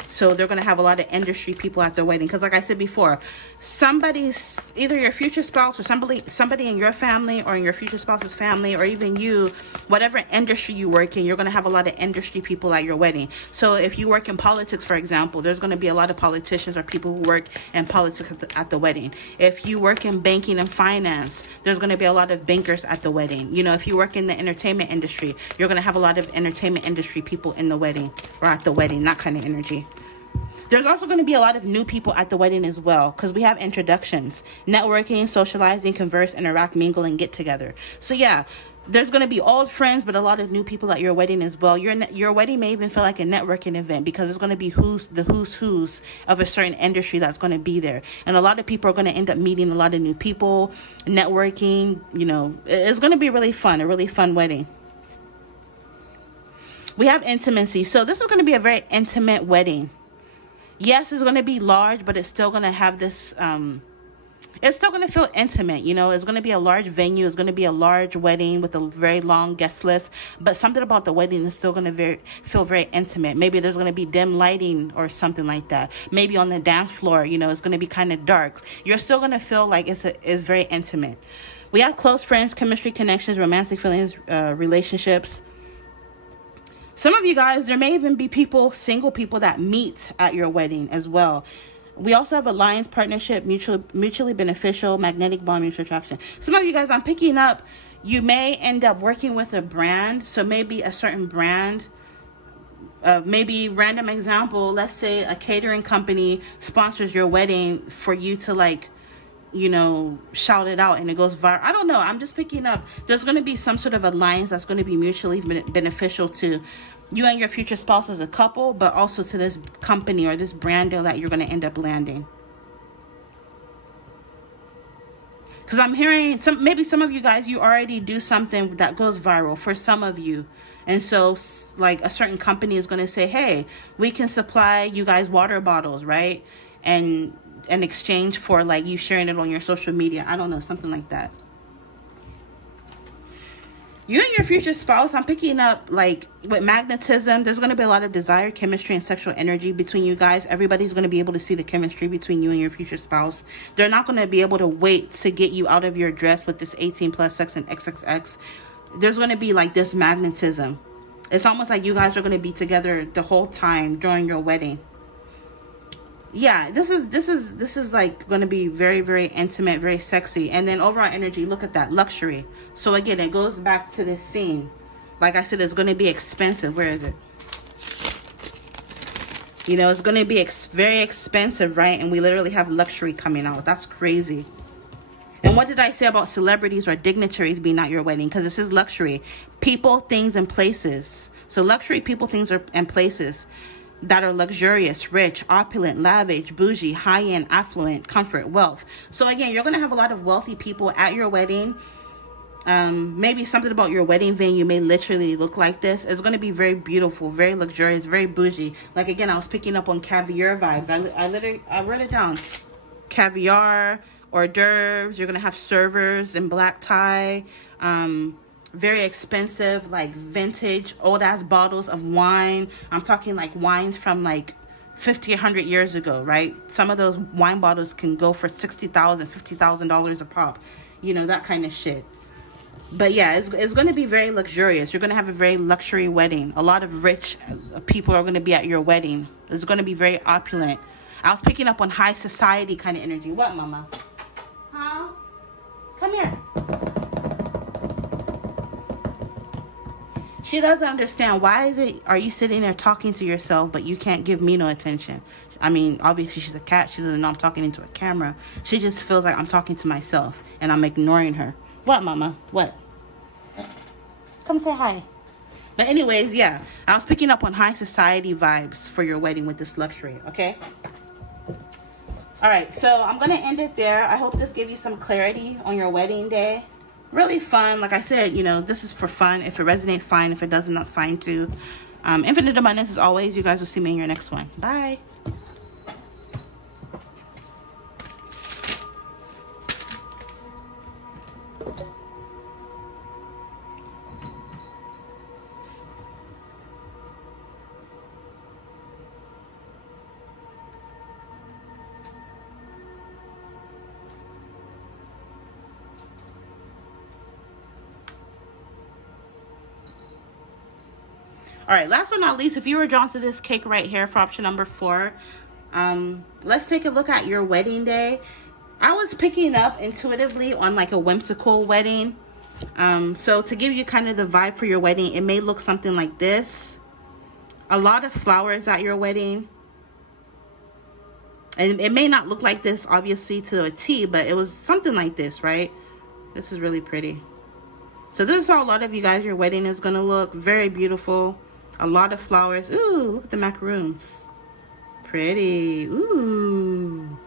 So they're going to have a lot of industry people at their wedding. Because like I said before, somebody's, either your future spouse or somebody in your family or in your future spouse's family, or even you, whatever industry you work in, you're going to have a lot of industry people at your wedding. So if you work in politics, for example, there's going to be a lot of politicians or people who work in politics at the wedding. If you work in banking and finance, there's going to be a lot of bankers at the wedding. You know, if you work in the entertainment industry, you're going to have a lot of entertainment industry people in the wedding or at the wedding, that kind of energy. There's also going to be a lot of new people at the wedding as well, because we have introductions, networking, socializing, converse, interact, mingle, and get together. So yeah, there's going to be old friends, but a lot of new people at your wedding as well. Your wedding may even feel like a networking event, because it's going to be the who's who's of a certain industry that's going to be there. And a lot of people are going to end up meeting a lot of new people, networking. You know, it's going to be really fun, a really fun wedding. We have intimacy. So this is going to be a very intimate wedding. Yes, it's going to be large, but it's still going to have this, it's still going to feel intimate, you know. It's going to be a large venue. It's going to be a large wedding with a very long guest list. But something about the wedding is still going to feel very intimate. Maybe there's going to be dim lighting or something like that. Maybe on the dance floor, you know, it's going to be kind of dark. You're still going to feel like it's very intimate. We have close friends, chemistry, connections, romantic feelings, relationships. Some of you guys, there may even be people, single people that meet at your wedding as well. We also have alliance, partnership, mutually beneficial, magnetic bond, mutual attraction. Some of you guys, I'm picking up, you may end up working with a brand. So maybe a certain brand, maybe random example, let's say a catering company sponsors your wedding for you to like, you know, shout it out and it goes viral. I don't know. I'm just picking up. There's going to be some sort of alliance that's going to be mutually beneficial to you and your future spouse as a couple, but also to this company or this brand deal that you're going to end up landing. Because I'm hearing maybe some of you guys, you already do something that goes viral for some of you. And so like a certain company is going to say, hey, we can supply you guys water bottles, right? And in exchange for like you sharing it on your social media. I don't know, something like that. You and your future spouse, I'm picking up like with magnetism, there's going to be a lot of desire, chemistry, and sexual energy between you guys. Everybody's going to be able to see the chemistry between you and your future spouse. They're not going to be able to wait to get you out of your dress with this 18 plus sex and XXX. There's going to be like this magnetism. It's almost like you guys are going to be together the whole time during your wedding. Yeah, this is like going to be very, very intimate, very sexy. And then overall energy, look at that, luxury. So again, it goes back to the theme. Like I said, it's going to be expensive. Where is it? You know, it's going to be very expensive, right? And we literally have luxury coming out. That's crazy. And what did I say about celebrities or dignitaries being at your wedding? Because this is luxury. People, things, and places. So luxury, people, things, and places that are luxurious, rich, opulent, lavish, bougie, high-end, affluent, comfort, wealth. So again, you're going to have a lot of wealthy people at your wedding. Maybe something about your wedding venue may literally look like this. It's going to be very beautiful, very luxurious, very bougie. Like again, I was picking up on caviar vibes. I wrote it down. Caviar, hors d'oeuvres. You're going to have servers in black tie. Very expensive, like vintage, old ass bottles of wine. I'm talking like wines from like 50, 100 years ago, right? Some of those wine bottles can go for $60,000, $50,000 a pop, you know, that kind of shit. But yeah, it's going to be very luxurious. You're going to have a very luxury wedding. A lot of rich people are going to be at your wedding. It's going to be very opulent. I was picking up on high society kind of energy. What, mama? Huh? Come here. She doesn't understand. Why are you sitting there talking to yourself, but you can't give me no attention? I mean, obviously she's a cat. She doesn't know I'm talking into a camera. She just feels like I'm talking to myself and I'm ignoring her. What, mama? What? Come say hi. But anyways, yeah, I was picking up on high society vibes for your wedding with this luxury, okay? All right, so I'm going to end it there. I hope this gave you some clarity on your wedding day. Really fun. Like I said, you know, this is for fun. If it resonates, fine. If it doesn't, that's fine too. Infinite abundance as always. You guys will see me in your next one. Bye. All right, last but not least, if you were drawn to this cake right here for option number 4, let's take a look at your wedding day. I was picking up intuitively on like a whimsical wedding. So to give you kind of the vibe for your wedding, it may look something like this. A lot of flowers at your wedding. And it may not look like this, obviously, to a T, but it was something like this, right? This is really pretty. So this is how a lot of you guys, your wedding is going to look. Very beautiful. A lot of flowers. Ooh, look at the macaroons. Pretty. Ooh.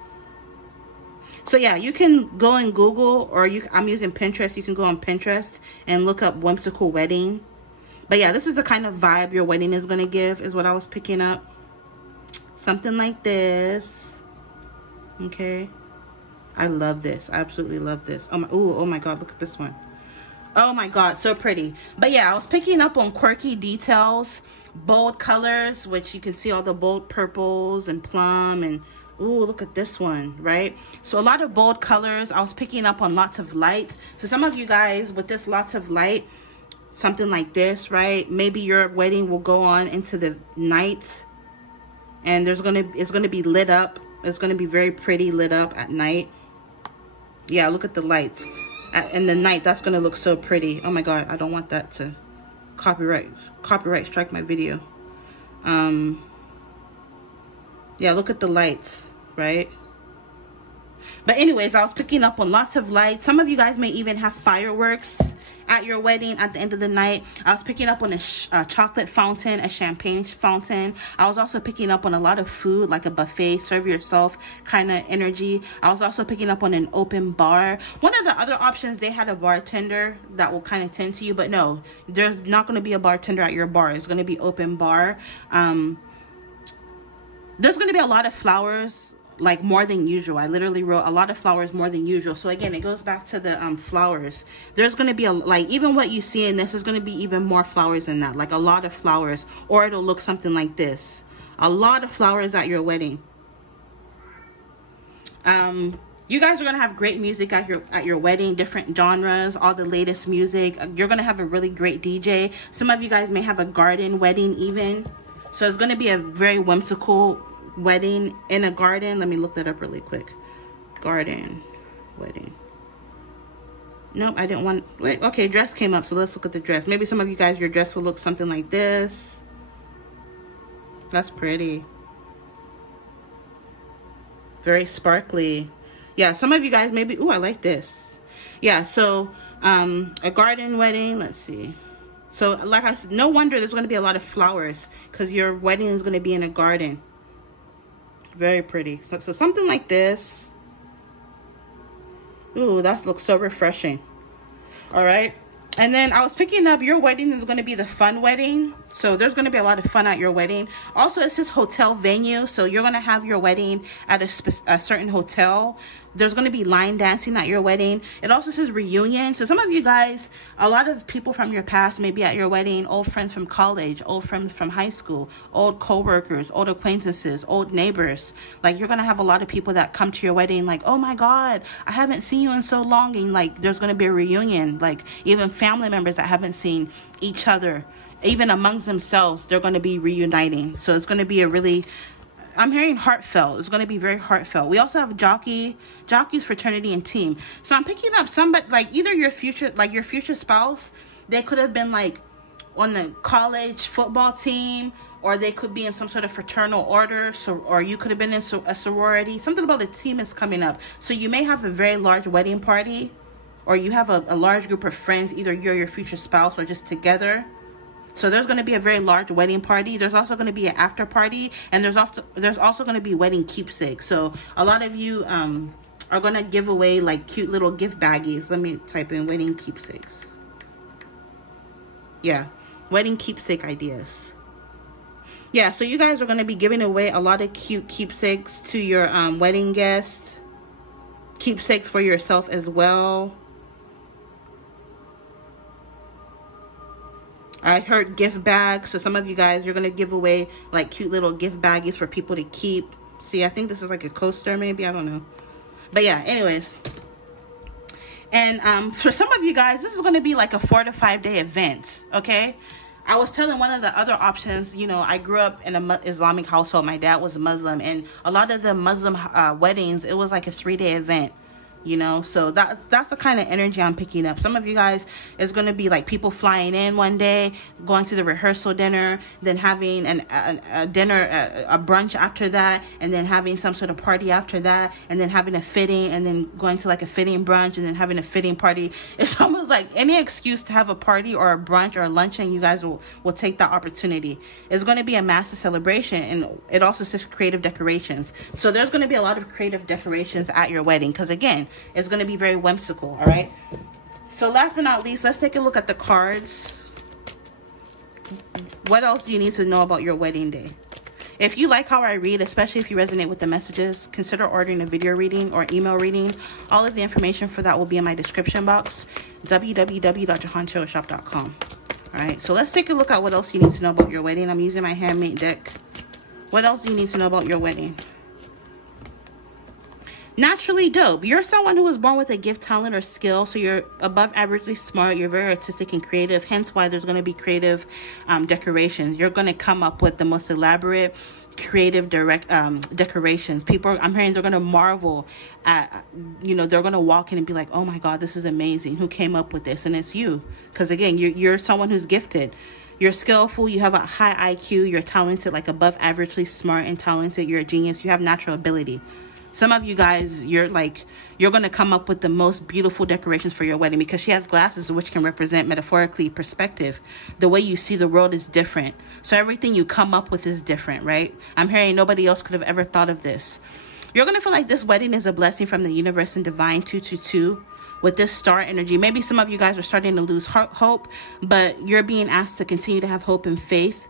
So yeah, you can go in Google, or I'm using Pinterest. You can go on Pinterest and look up whimsical wedding. But yeah, this is the kind of vibe your wedding is going to give, is what I was picking up. Something like this. Okay. I love this. I absolutely love this. Oh my God, look at this one. Oh my God, so pretty. But yeah, I was picking up on quirky details, bold colors, which you can see all the bold purples and plum, and ooh, look at this one, right? So a lot of bold colors. I was picking up on lots of light. So some of you guys with this lots of light, something like this, right? Maybe your wedding will go on into the night, and it's gonna be lit up. It's gonna be very pretty lit up at night. Yeah, look at the lights. In the night, that's gonna look so pretty. Oh my God, I don't want that to copyright strike my video. Yeah, look at the lights, right? But anyways, I was picking up on lots of lights. Some of you guys may even have fireworks at your wedding at the end of the night. I was picking up on a chocolate fountain, a champagne fountain. I was also picking up on a lot of food, like a buffet, serve yourself kind of energy. I was also picking up on an open bar. One of the other options, they had a bartender that will kind of tend to you, but no, there's not going to be a bartender at your bar. It's going to be open bar. There's going to be a lot of flowers, like more than usual. I literally wrote a lot of flowers more than usual. So again, it goes back to the flowers. There's going to be like even what you see in this is going to be even more flowers than that, like a lot of flowers, or it'll look something like this. A lot of flowers at your wedding. You guys are going to have great music at your wedding, different genres, all the latest music. You're going to have a really great DJ. Some of you guys may have a garden wedding even. So it's going to be a very whimsical wedding in a garden. Let me look that up really quick. Garden wedding. Nope, I didn't want. Wait, okay, dress came up, so let's look at the dress. Maybe some of you guys, your dress will look something like this. That's pretty. Very sparkly. Yeah, some of you guys maybe. Ooh, I like this. Yeah, so a garden wedding. Let's see. So like I said, no wonder there's going to be a lot of flowers, because your wedding is going to be in a garden. Very pretty. So something like this. Ooh, that looks so refreshing. All right. And then I was picking up, your wedding is going to be the fun wedding. So there's going to be a lot of fun at your wedding. Also, it says hotel venue. So you're going to have your wedding at a certain hotel. There's going to be line dancing at your wedding. It also says reunion. So some of you guys, a lot of people from your past may be at your wedding. Old friends from college, old friends from high school, old co-workers, old acquaintances, old neighbors. Like, you're going to have a lot of people that come to your wedding like, oh my God, I haven't seen you in so long. And like, there's going to be a reunion. Like, even family members that haven't seen each other, even amongst themselves, they're going to be reuniting. So it's going to be a really, I'm hearing heartfelt. It's going to be very heartfelt. We also have jockey's fraternity and team. So I'm picking up somebody, like either your future spouse, they could have been like on the college football team, or they could be in some sort of fraternal order. So, or you could have been in a sorority. Something about a team is coming up. So you may have a very large wedding party, or you have a large group of friends, either you're your future spouse or just together. So there's going to be a very large wedding party. There's also going to be an after party, and there's also going to be wedding keepsakes. So a lot of you are going to give away like cute little gift baggies. Let me type in wedding keepsakes. Yeah, wedding keepsake ideas. Yeah, so you guys are going to be giving away a lot of cute keepsakes to your wedding guests. Keepsakes for yourself as well. I heard gift bags. So some of you guys, you're going to give away like cute little gift baggies for people to keep. See, I think this is like a coaster maybe. I don't know. But yeah, anyways. And for some of you guys, this is going to be like a 4 to 5 day event. Okay. I was telling one of the other options, you know, I grew up in an Islamic household. My dad was Muslim, and a lot of the Muslim weddings, it was like a 3-day event. You know, so that's the kind of energy I'm picking up. Some of you guys, is going to be like people flying in one day, going to the rehearsal dinner, then having a dinner, a brunch after that, and then having some sort of party after that, and then having a fitting, and then going to like a fitting brunch, and then having a fitting party. It's almost like any excuse to have a party or a brunch or a luncheon, you guys will take that opportunity. It's going to be a massive celebration, and it also says creative decorations. So there's going to be a lot of creative decorations at your wedding, because again, it's going to be very whimsical. All right, so last but not least, let's take a look at the cards. What else do you need to know about your wedding day? If you like how I read, especially if you resonate with the messages, consider ordering a video reading or email reading. All of the information for that will be in my description box, www.jehantarotshop.com. all right, so let's take a look at what else you need to know about your wedding. I'm using my handmade deck. What else do you need to know about your wedding? Naturally dope. You're someone who was born with a gift, talent, or skill. So you're above averagely smart. You're very artistic and creative. Hence why there's going to be creative decorations. You're going to come up with the most elaborate, creative decorations. People, I'm hearing, they're going to marvel at, you know, they're going to walk in and be like, oh my God, this is amazing. Who came up with this? And it's you. Because again, you're someone who's gifted. You're skillful. You have a high IQ. You're talented, like above averagely smart and talented. You're a genius. You have natural ability. Some of you guys, you're going to come up with the most beautiful decorations for your wedding, because she has glasses, which can represent metaphorically perspective. The way you see the world is different. So everything you come up with is different, right? I'm hearing nobody else could have ever thought of this. You're going to feel like this wedding is a blessing from the universe and divine 222 with this star energy. Maybe some of you guys are starting to lose hope, but you're being asked to continue to have hope and faith,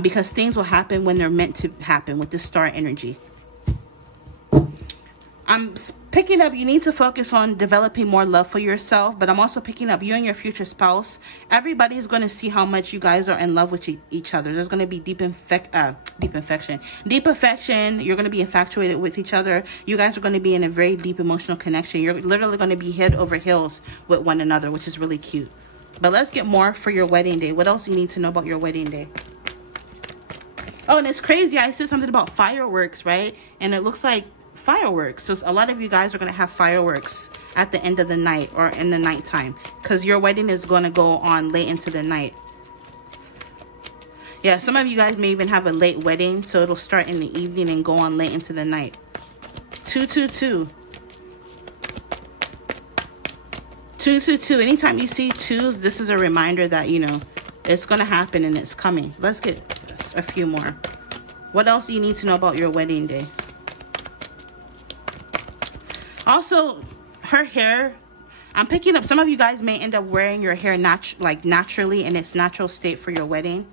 because things will happen when they're meant to happen with this star energy. I'm picking up, you need to focus on developing more love for yourself, but I'm also picking up you and your future spouse. Everybody's going to see how much you guys are in love with each other. There's going to be deep affection. You're going to be infatuated with each other. You guys are going to be in a very deep emotional connection. You're literally going to be head over heels with one another, which is really cute. But let's get more for your wedding day. What else do you need to know about your wedding day? Oh, and it's crazy. I said something about fireworks, right? And it looks like fireworks. So a lot of you guys are going to have fireworks at the end of the night or in the nighttime, because your wedding is going to go on late into the night. Yeah, some of you guys may even have a late wedding, so it'll start in the evening and go on late into the night. 222. 222. Anytime you see twos, this is a reminder that, you know, it's going to happen and it's coming. Let's get a few more. What else do you need to know about your wedding day? Also, her hair, I'm picking up, some of you guys may end up wearing your hair naturally in its natural state for your wedding.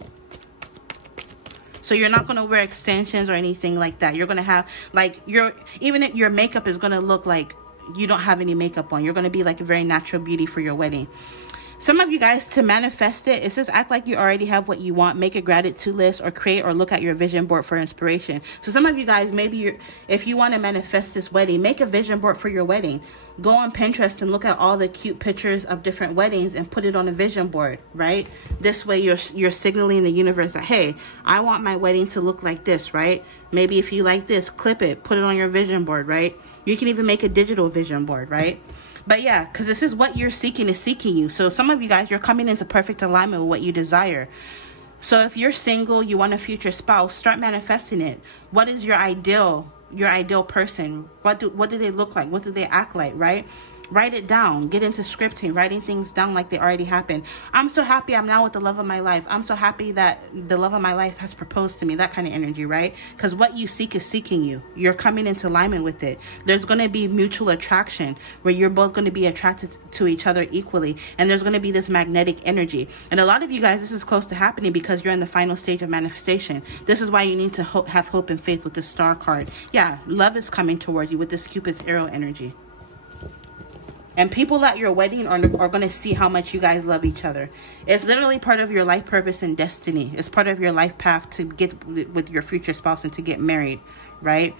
So you're not going to wear extensions or anything like that. You're going to have like even if your makeup is going to look like you don't have any makeup on. You're going to be like a very natural beauty for your wedding. Some of you guys, to manifest it says act like you already have what you want. Make a gratitude list or create or look at your vision board for inspiration. So some of you guys, maybe if you want to manifest this wedding, make a vision board for your wedding. Go on Pinterest and look at all the cute pictures of different weddings and put it on a vision board, right? This way you're signaling the universe that, hey, I want my wedding to look like this, right? Maybe if you like this, clip it, put it on your vision board, right? You can even make a digital vision board, right? But yeah, because this is what you're seeking is seeking you. So some of you guys, you're coming into perfect alignment with what you desire. So if you're single, you want a future spouse, start manifesting it. What is your ideal person? What do they look like? What do they act like, right? Write it down. Get into scripting, writing things down like they already happened. I'm so happy I'm now with the love of my life. I'm so happy that the love of my life has proposed to me. That kind of energy, right? Because what you seek is seeking you. You're coming into alignment with it. There's going to be mutual attraction where you're both going to be attracted to each other equally. And there's going to be this magnetic energy. And a lot of you guys, this is close to happening because you're in the final stage of manifestation. This is why you need to have hope and faith with the star card. Yeah, love is coming towards you with this Cupid's arrow energy. And people at your wedding are going to see how much you guys love each other. It's literally part of your life purpose and destiny. It's part of your life path to get with your future spouse and to get married, right?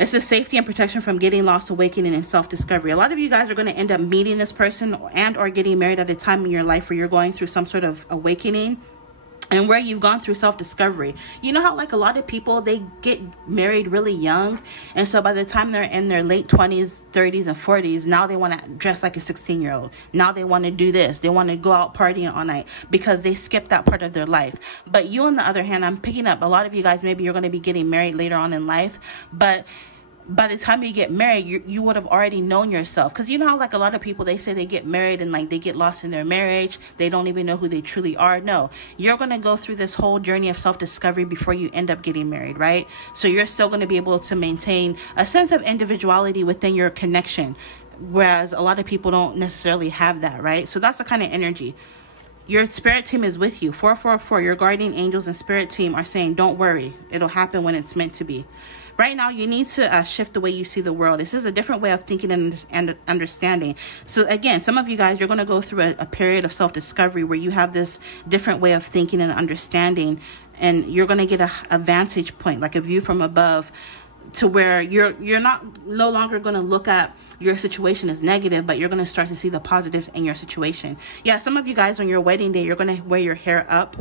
It's the safety and protection from getting lost, awakening, and self-discovery. A lot of you guys are going to end up meeting this person and or getting married at a time in your life where you're going through some sort of awakening. And where you've gone through self-discovery. You know how like a lot of people, they get married really young. And so by the time they're in their late 20s, 30s, and 40s, now they want to dress like a 16-year-old. Now they want to do this. They want to go out partying all night because they skipped that part of their life. But you, on the other hand, I'm picking up a lot of you guys, maybe you're going to be getting married later on in life. But by the time you get married, you would have already known yourself. Because you know how like a lot of people, they say they get married and like they get lost in their marriage. They don't even know who they truly are. No, you're going to go through this whole journey of self-discovery before you end up getting married, right? So you're still going to be able to maintain a sense of individuality within your connection. Whereas a lot of people don't necessarily have that, right? So that's the kind of energy. Your spirit team is with you. 444, your guardian angels and spirit team are saying, don't worry. It'll happen when it's meant to be. Right now, you need to shift the way you see the world. This is a different way of thinking and understanding. So again, some of you guys, you're going to go through a period of self-discovery where you have this different way of thinking and understanding. And you're going to get a vantage point, like a view from above, to where you're no longer going to look at your situation as negative, but you're going to start to see the positives in your situation. Yeah, some of you guys on your wedding day, you're going to wear your hair up.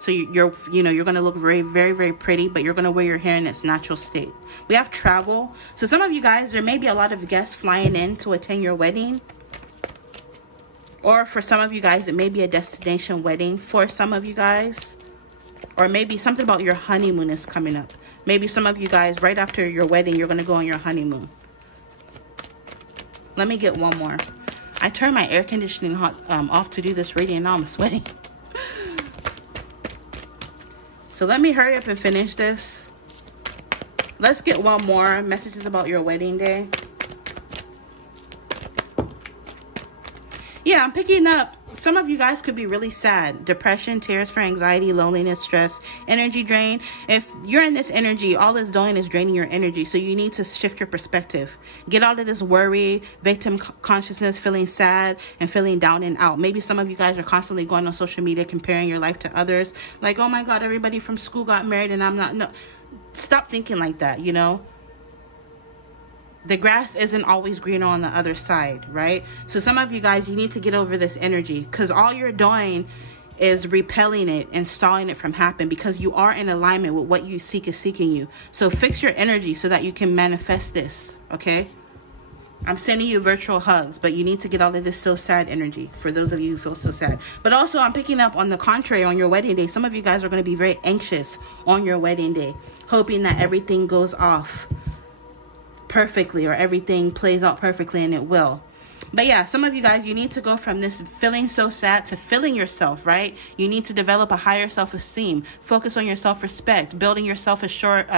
So you're going to look very, very, very pretty, but you're going to wear your hair in its natural state. We have travel. So some of you guys, there may be a lot of guests flying in to attend your wedding. Or for some of you guys, it may be a destination wedding for some of you guys. Or maybe something about your honeymoon is coming up. Maybe some of you guys, right after your wedding, you're going to go on your honeymoon. Let me get one more. I turned my air conditioning off to do this reading, and now I'm sweating. So let me hurry up and finish this. Let's get one more. Messages about your wedding day. Yeah, I'm picking up. Some of you guys could be really sad. Depression, tears for anxiety, loneliness, stress, energy drain. If you're in this energy, all it's doing is draining your energy. So you need to shift your perspective. Get out of this worry, victim consciousness, feeling sad and feeling down and out. Maybe some of you guys are constantly going on social media, comparing your life to others. Like, oh my God, everybody from school got married and I'm not. No, stop thinking like that, you know. The grass isn't always greener on the other side, right? So some of you guys, you need to get over this energy, because all you're doing is repelling it and stalling it from happening, because you are in alignment with what you seek is seeking you. So fix your energy so that you can manifest this, okay? I'm sending you virtual hugs, but you need to get out of this so sad energy for those of you who feel so sad. But also, I'm picking up on the contrary, on your wedding day. Some of you guys are going to be very anxious on your wedding day, hoping that everything goes off perfectly or everything plays out perfectly, and it will. But yeah, some of you guys, you need to go from this feeling so sad to feeling yourself, right? You need to develop a higher self-esteem, focus on your self-respect, building your self-respect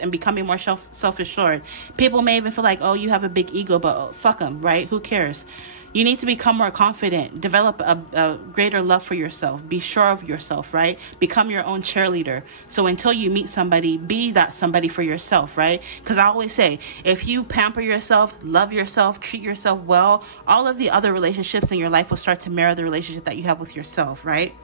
and becoming more self-assured. People may even feel like, oh, you have a big ego, but fuck them, right? Who cares? You need to become more confident, develop a greater love for yourself, be sure of yourself, right? Become your own cheerleader. So until you meet somebody, be that somebody for yourself, right? Because I always say, if you pamper yourself, love yourself, treat yourself well, all of the other relationships in your life will start to mirror the relationship that you have with yourself, right?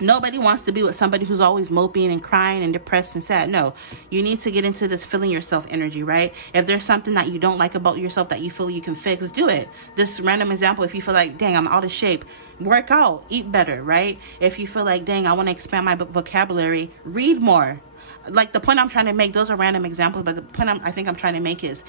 Nobody wants to be with somebody who's always moping and crying and depressed and sad. No, you need to get into this feeling yourself energy, right? If there's something that you don't like about yourself that you feel you can fix, do it. This random example, if you feel like, dang, I'm out of shape, work out, eat better, right? If you feel like, dang, I want to expand my vocabulary, read more. Like the point I'm trying to make, those are random examples, but the point I think I'm trying to make is,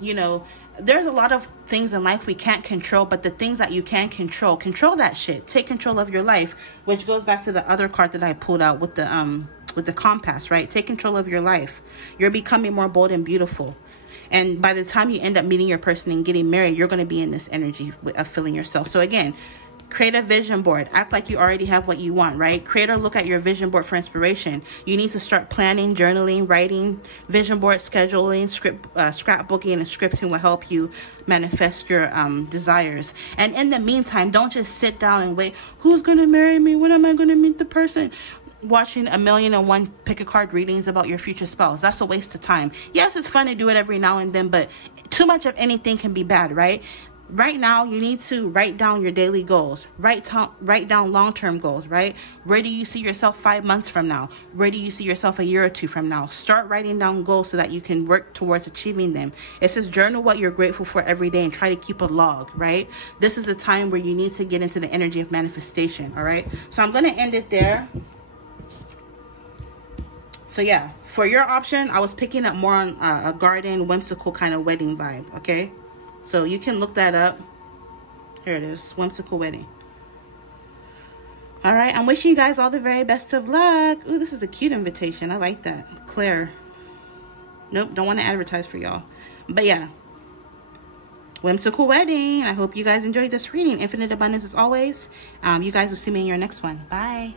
you know, there's a lot of things in life we can't control, but the things that you can control that shit. Take control of your life, which goes back to the other card that I pulled out with the compass, right? Take control of your life. You're becoming more bold and beautiful. And by the time you end up meeting your person and getting married, you're going to be in this energy of feeling yourself. So again, create a vision board. Act like you already have what you want, right? Create or look at your vision board for inspiration. You need to start planning, journaling, writing. Vision board scheduling, scrapbooking, and scripting will help you manifest your desires. And in the meantime, don't just sit down and wait. Who's going to marry me? When am I going to meet the person? Watching 1,000,001 pick a card readings about your future spouse. That's a waste of time. Yes, it's fun to do it every now and then, but too much of anything can be bad, right? Right now, you need to write down your daily goals. Write down long-term goals, right? Where do you see yourself 5 months from now? Where do you see yourself a year or two from now? Start writing down goals so that you can work towards achieving them. It says journal what you're grateful for every day and try to keep a log, right? This is a time where you need to get into the energy of manifestation, all right? So I'm going to end it there. So yeah, for your option, I was picking up more on a garden, whimsical kind of wedding vibe, okay? So you can look that up. Here it is, whimsical wedding. All right, I'm wishing you guys all the very best of luck. Ooh, this is a cute invitation. I like that. Claire. Nope, don't want to advertise for y'all. But yeah, whimsical wedding. I hope you guys enjoyed this reading. Infinite abundance as always. You guys will see me in your next one. Bye.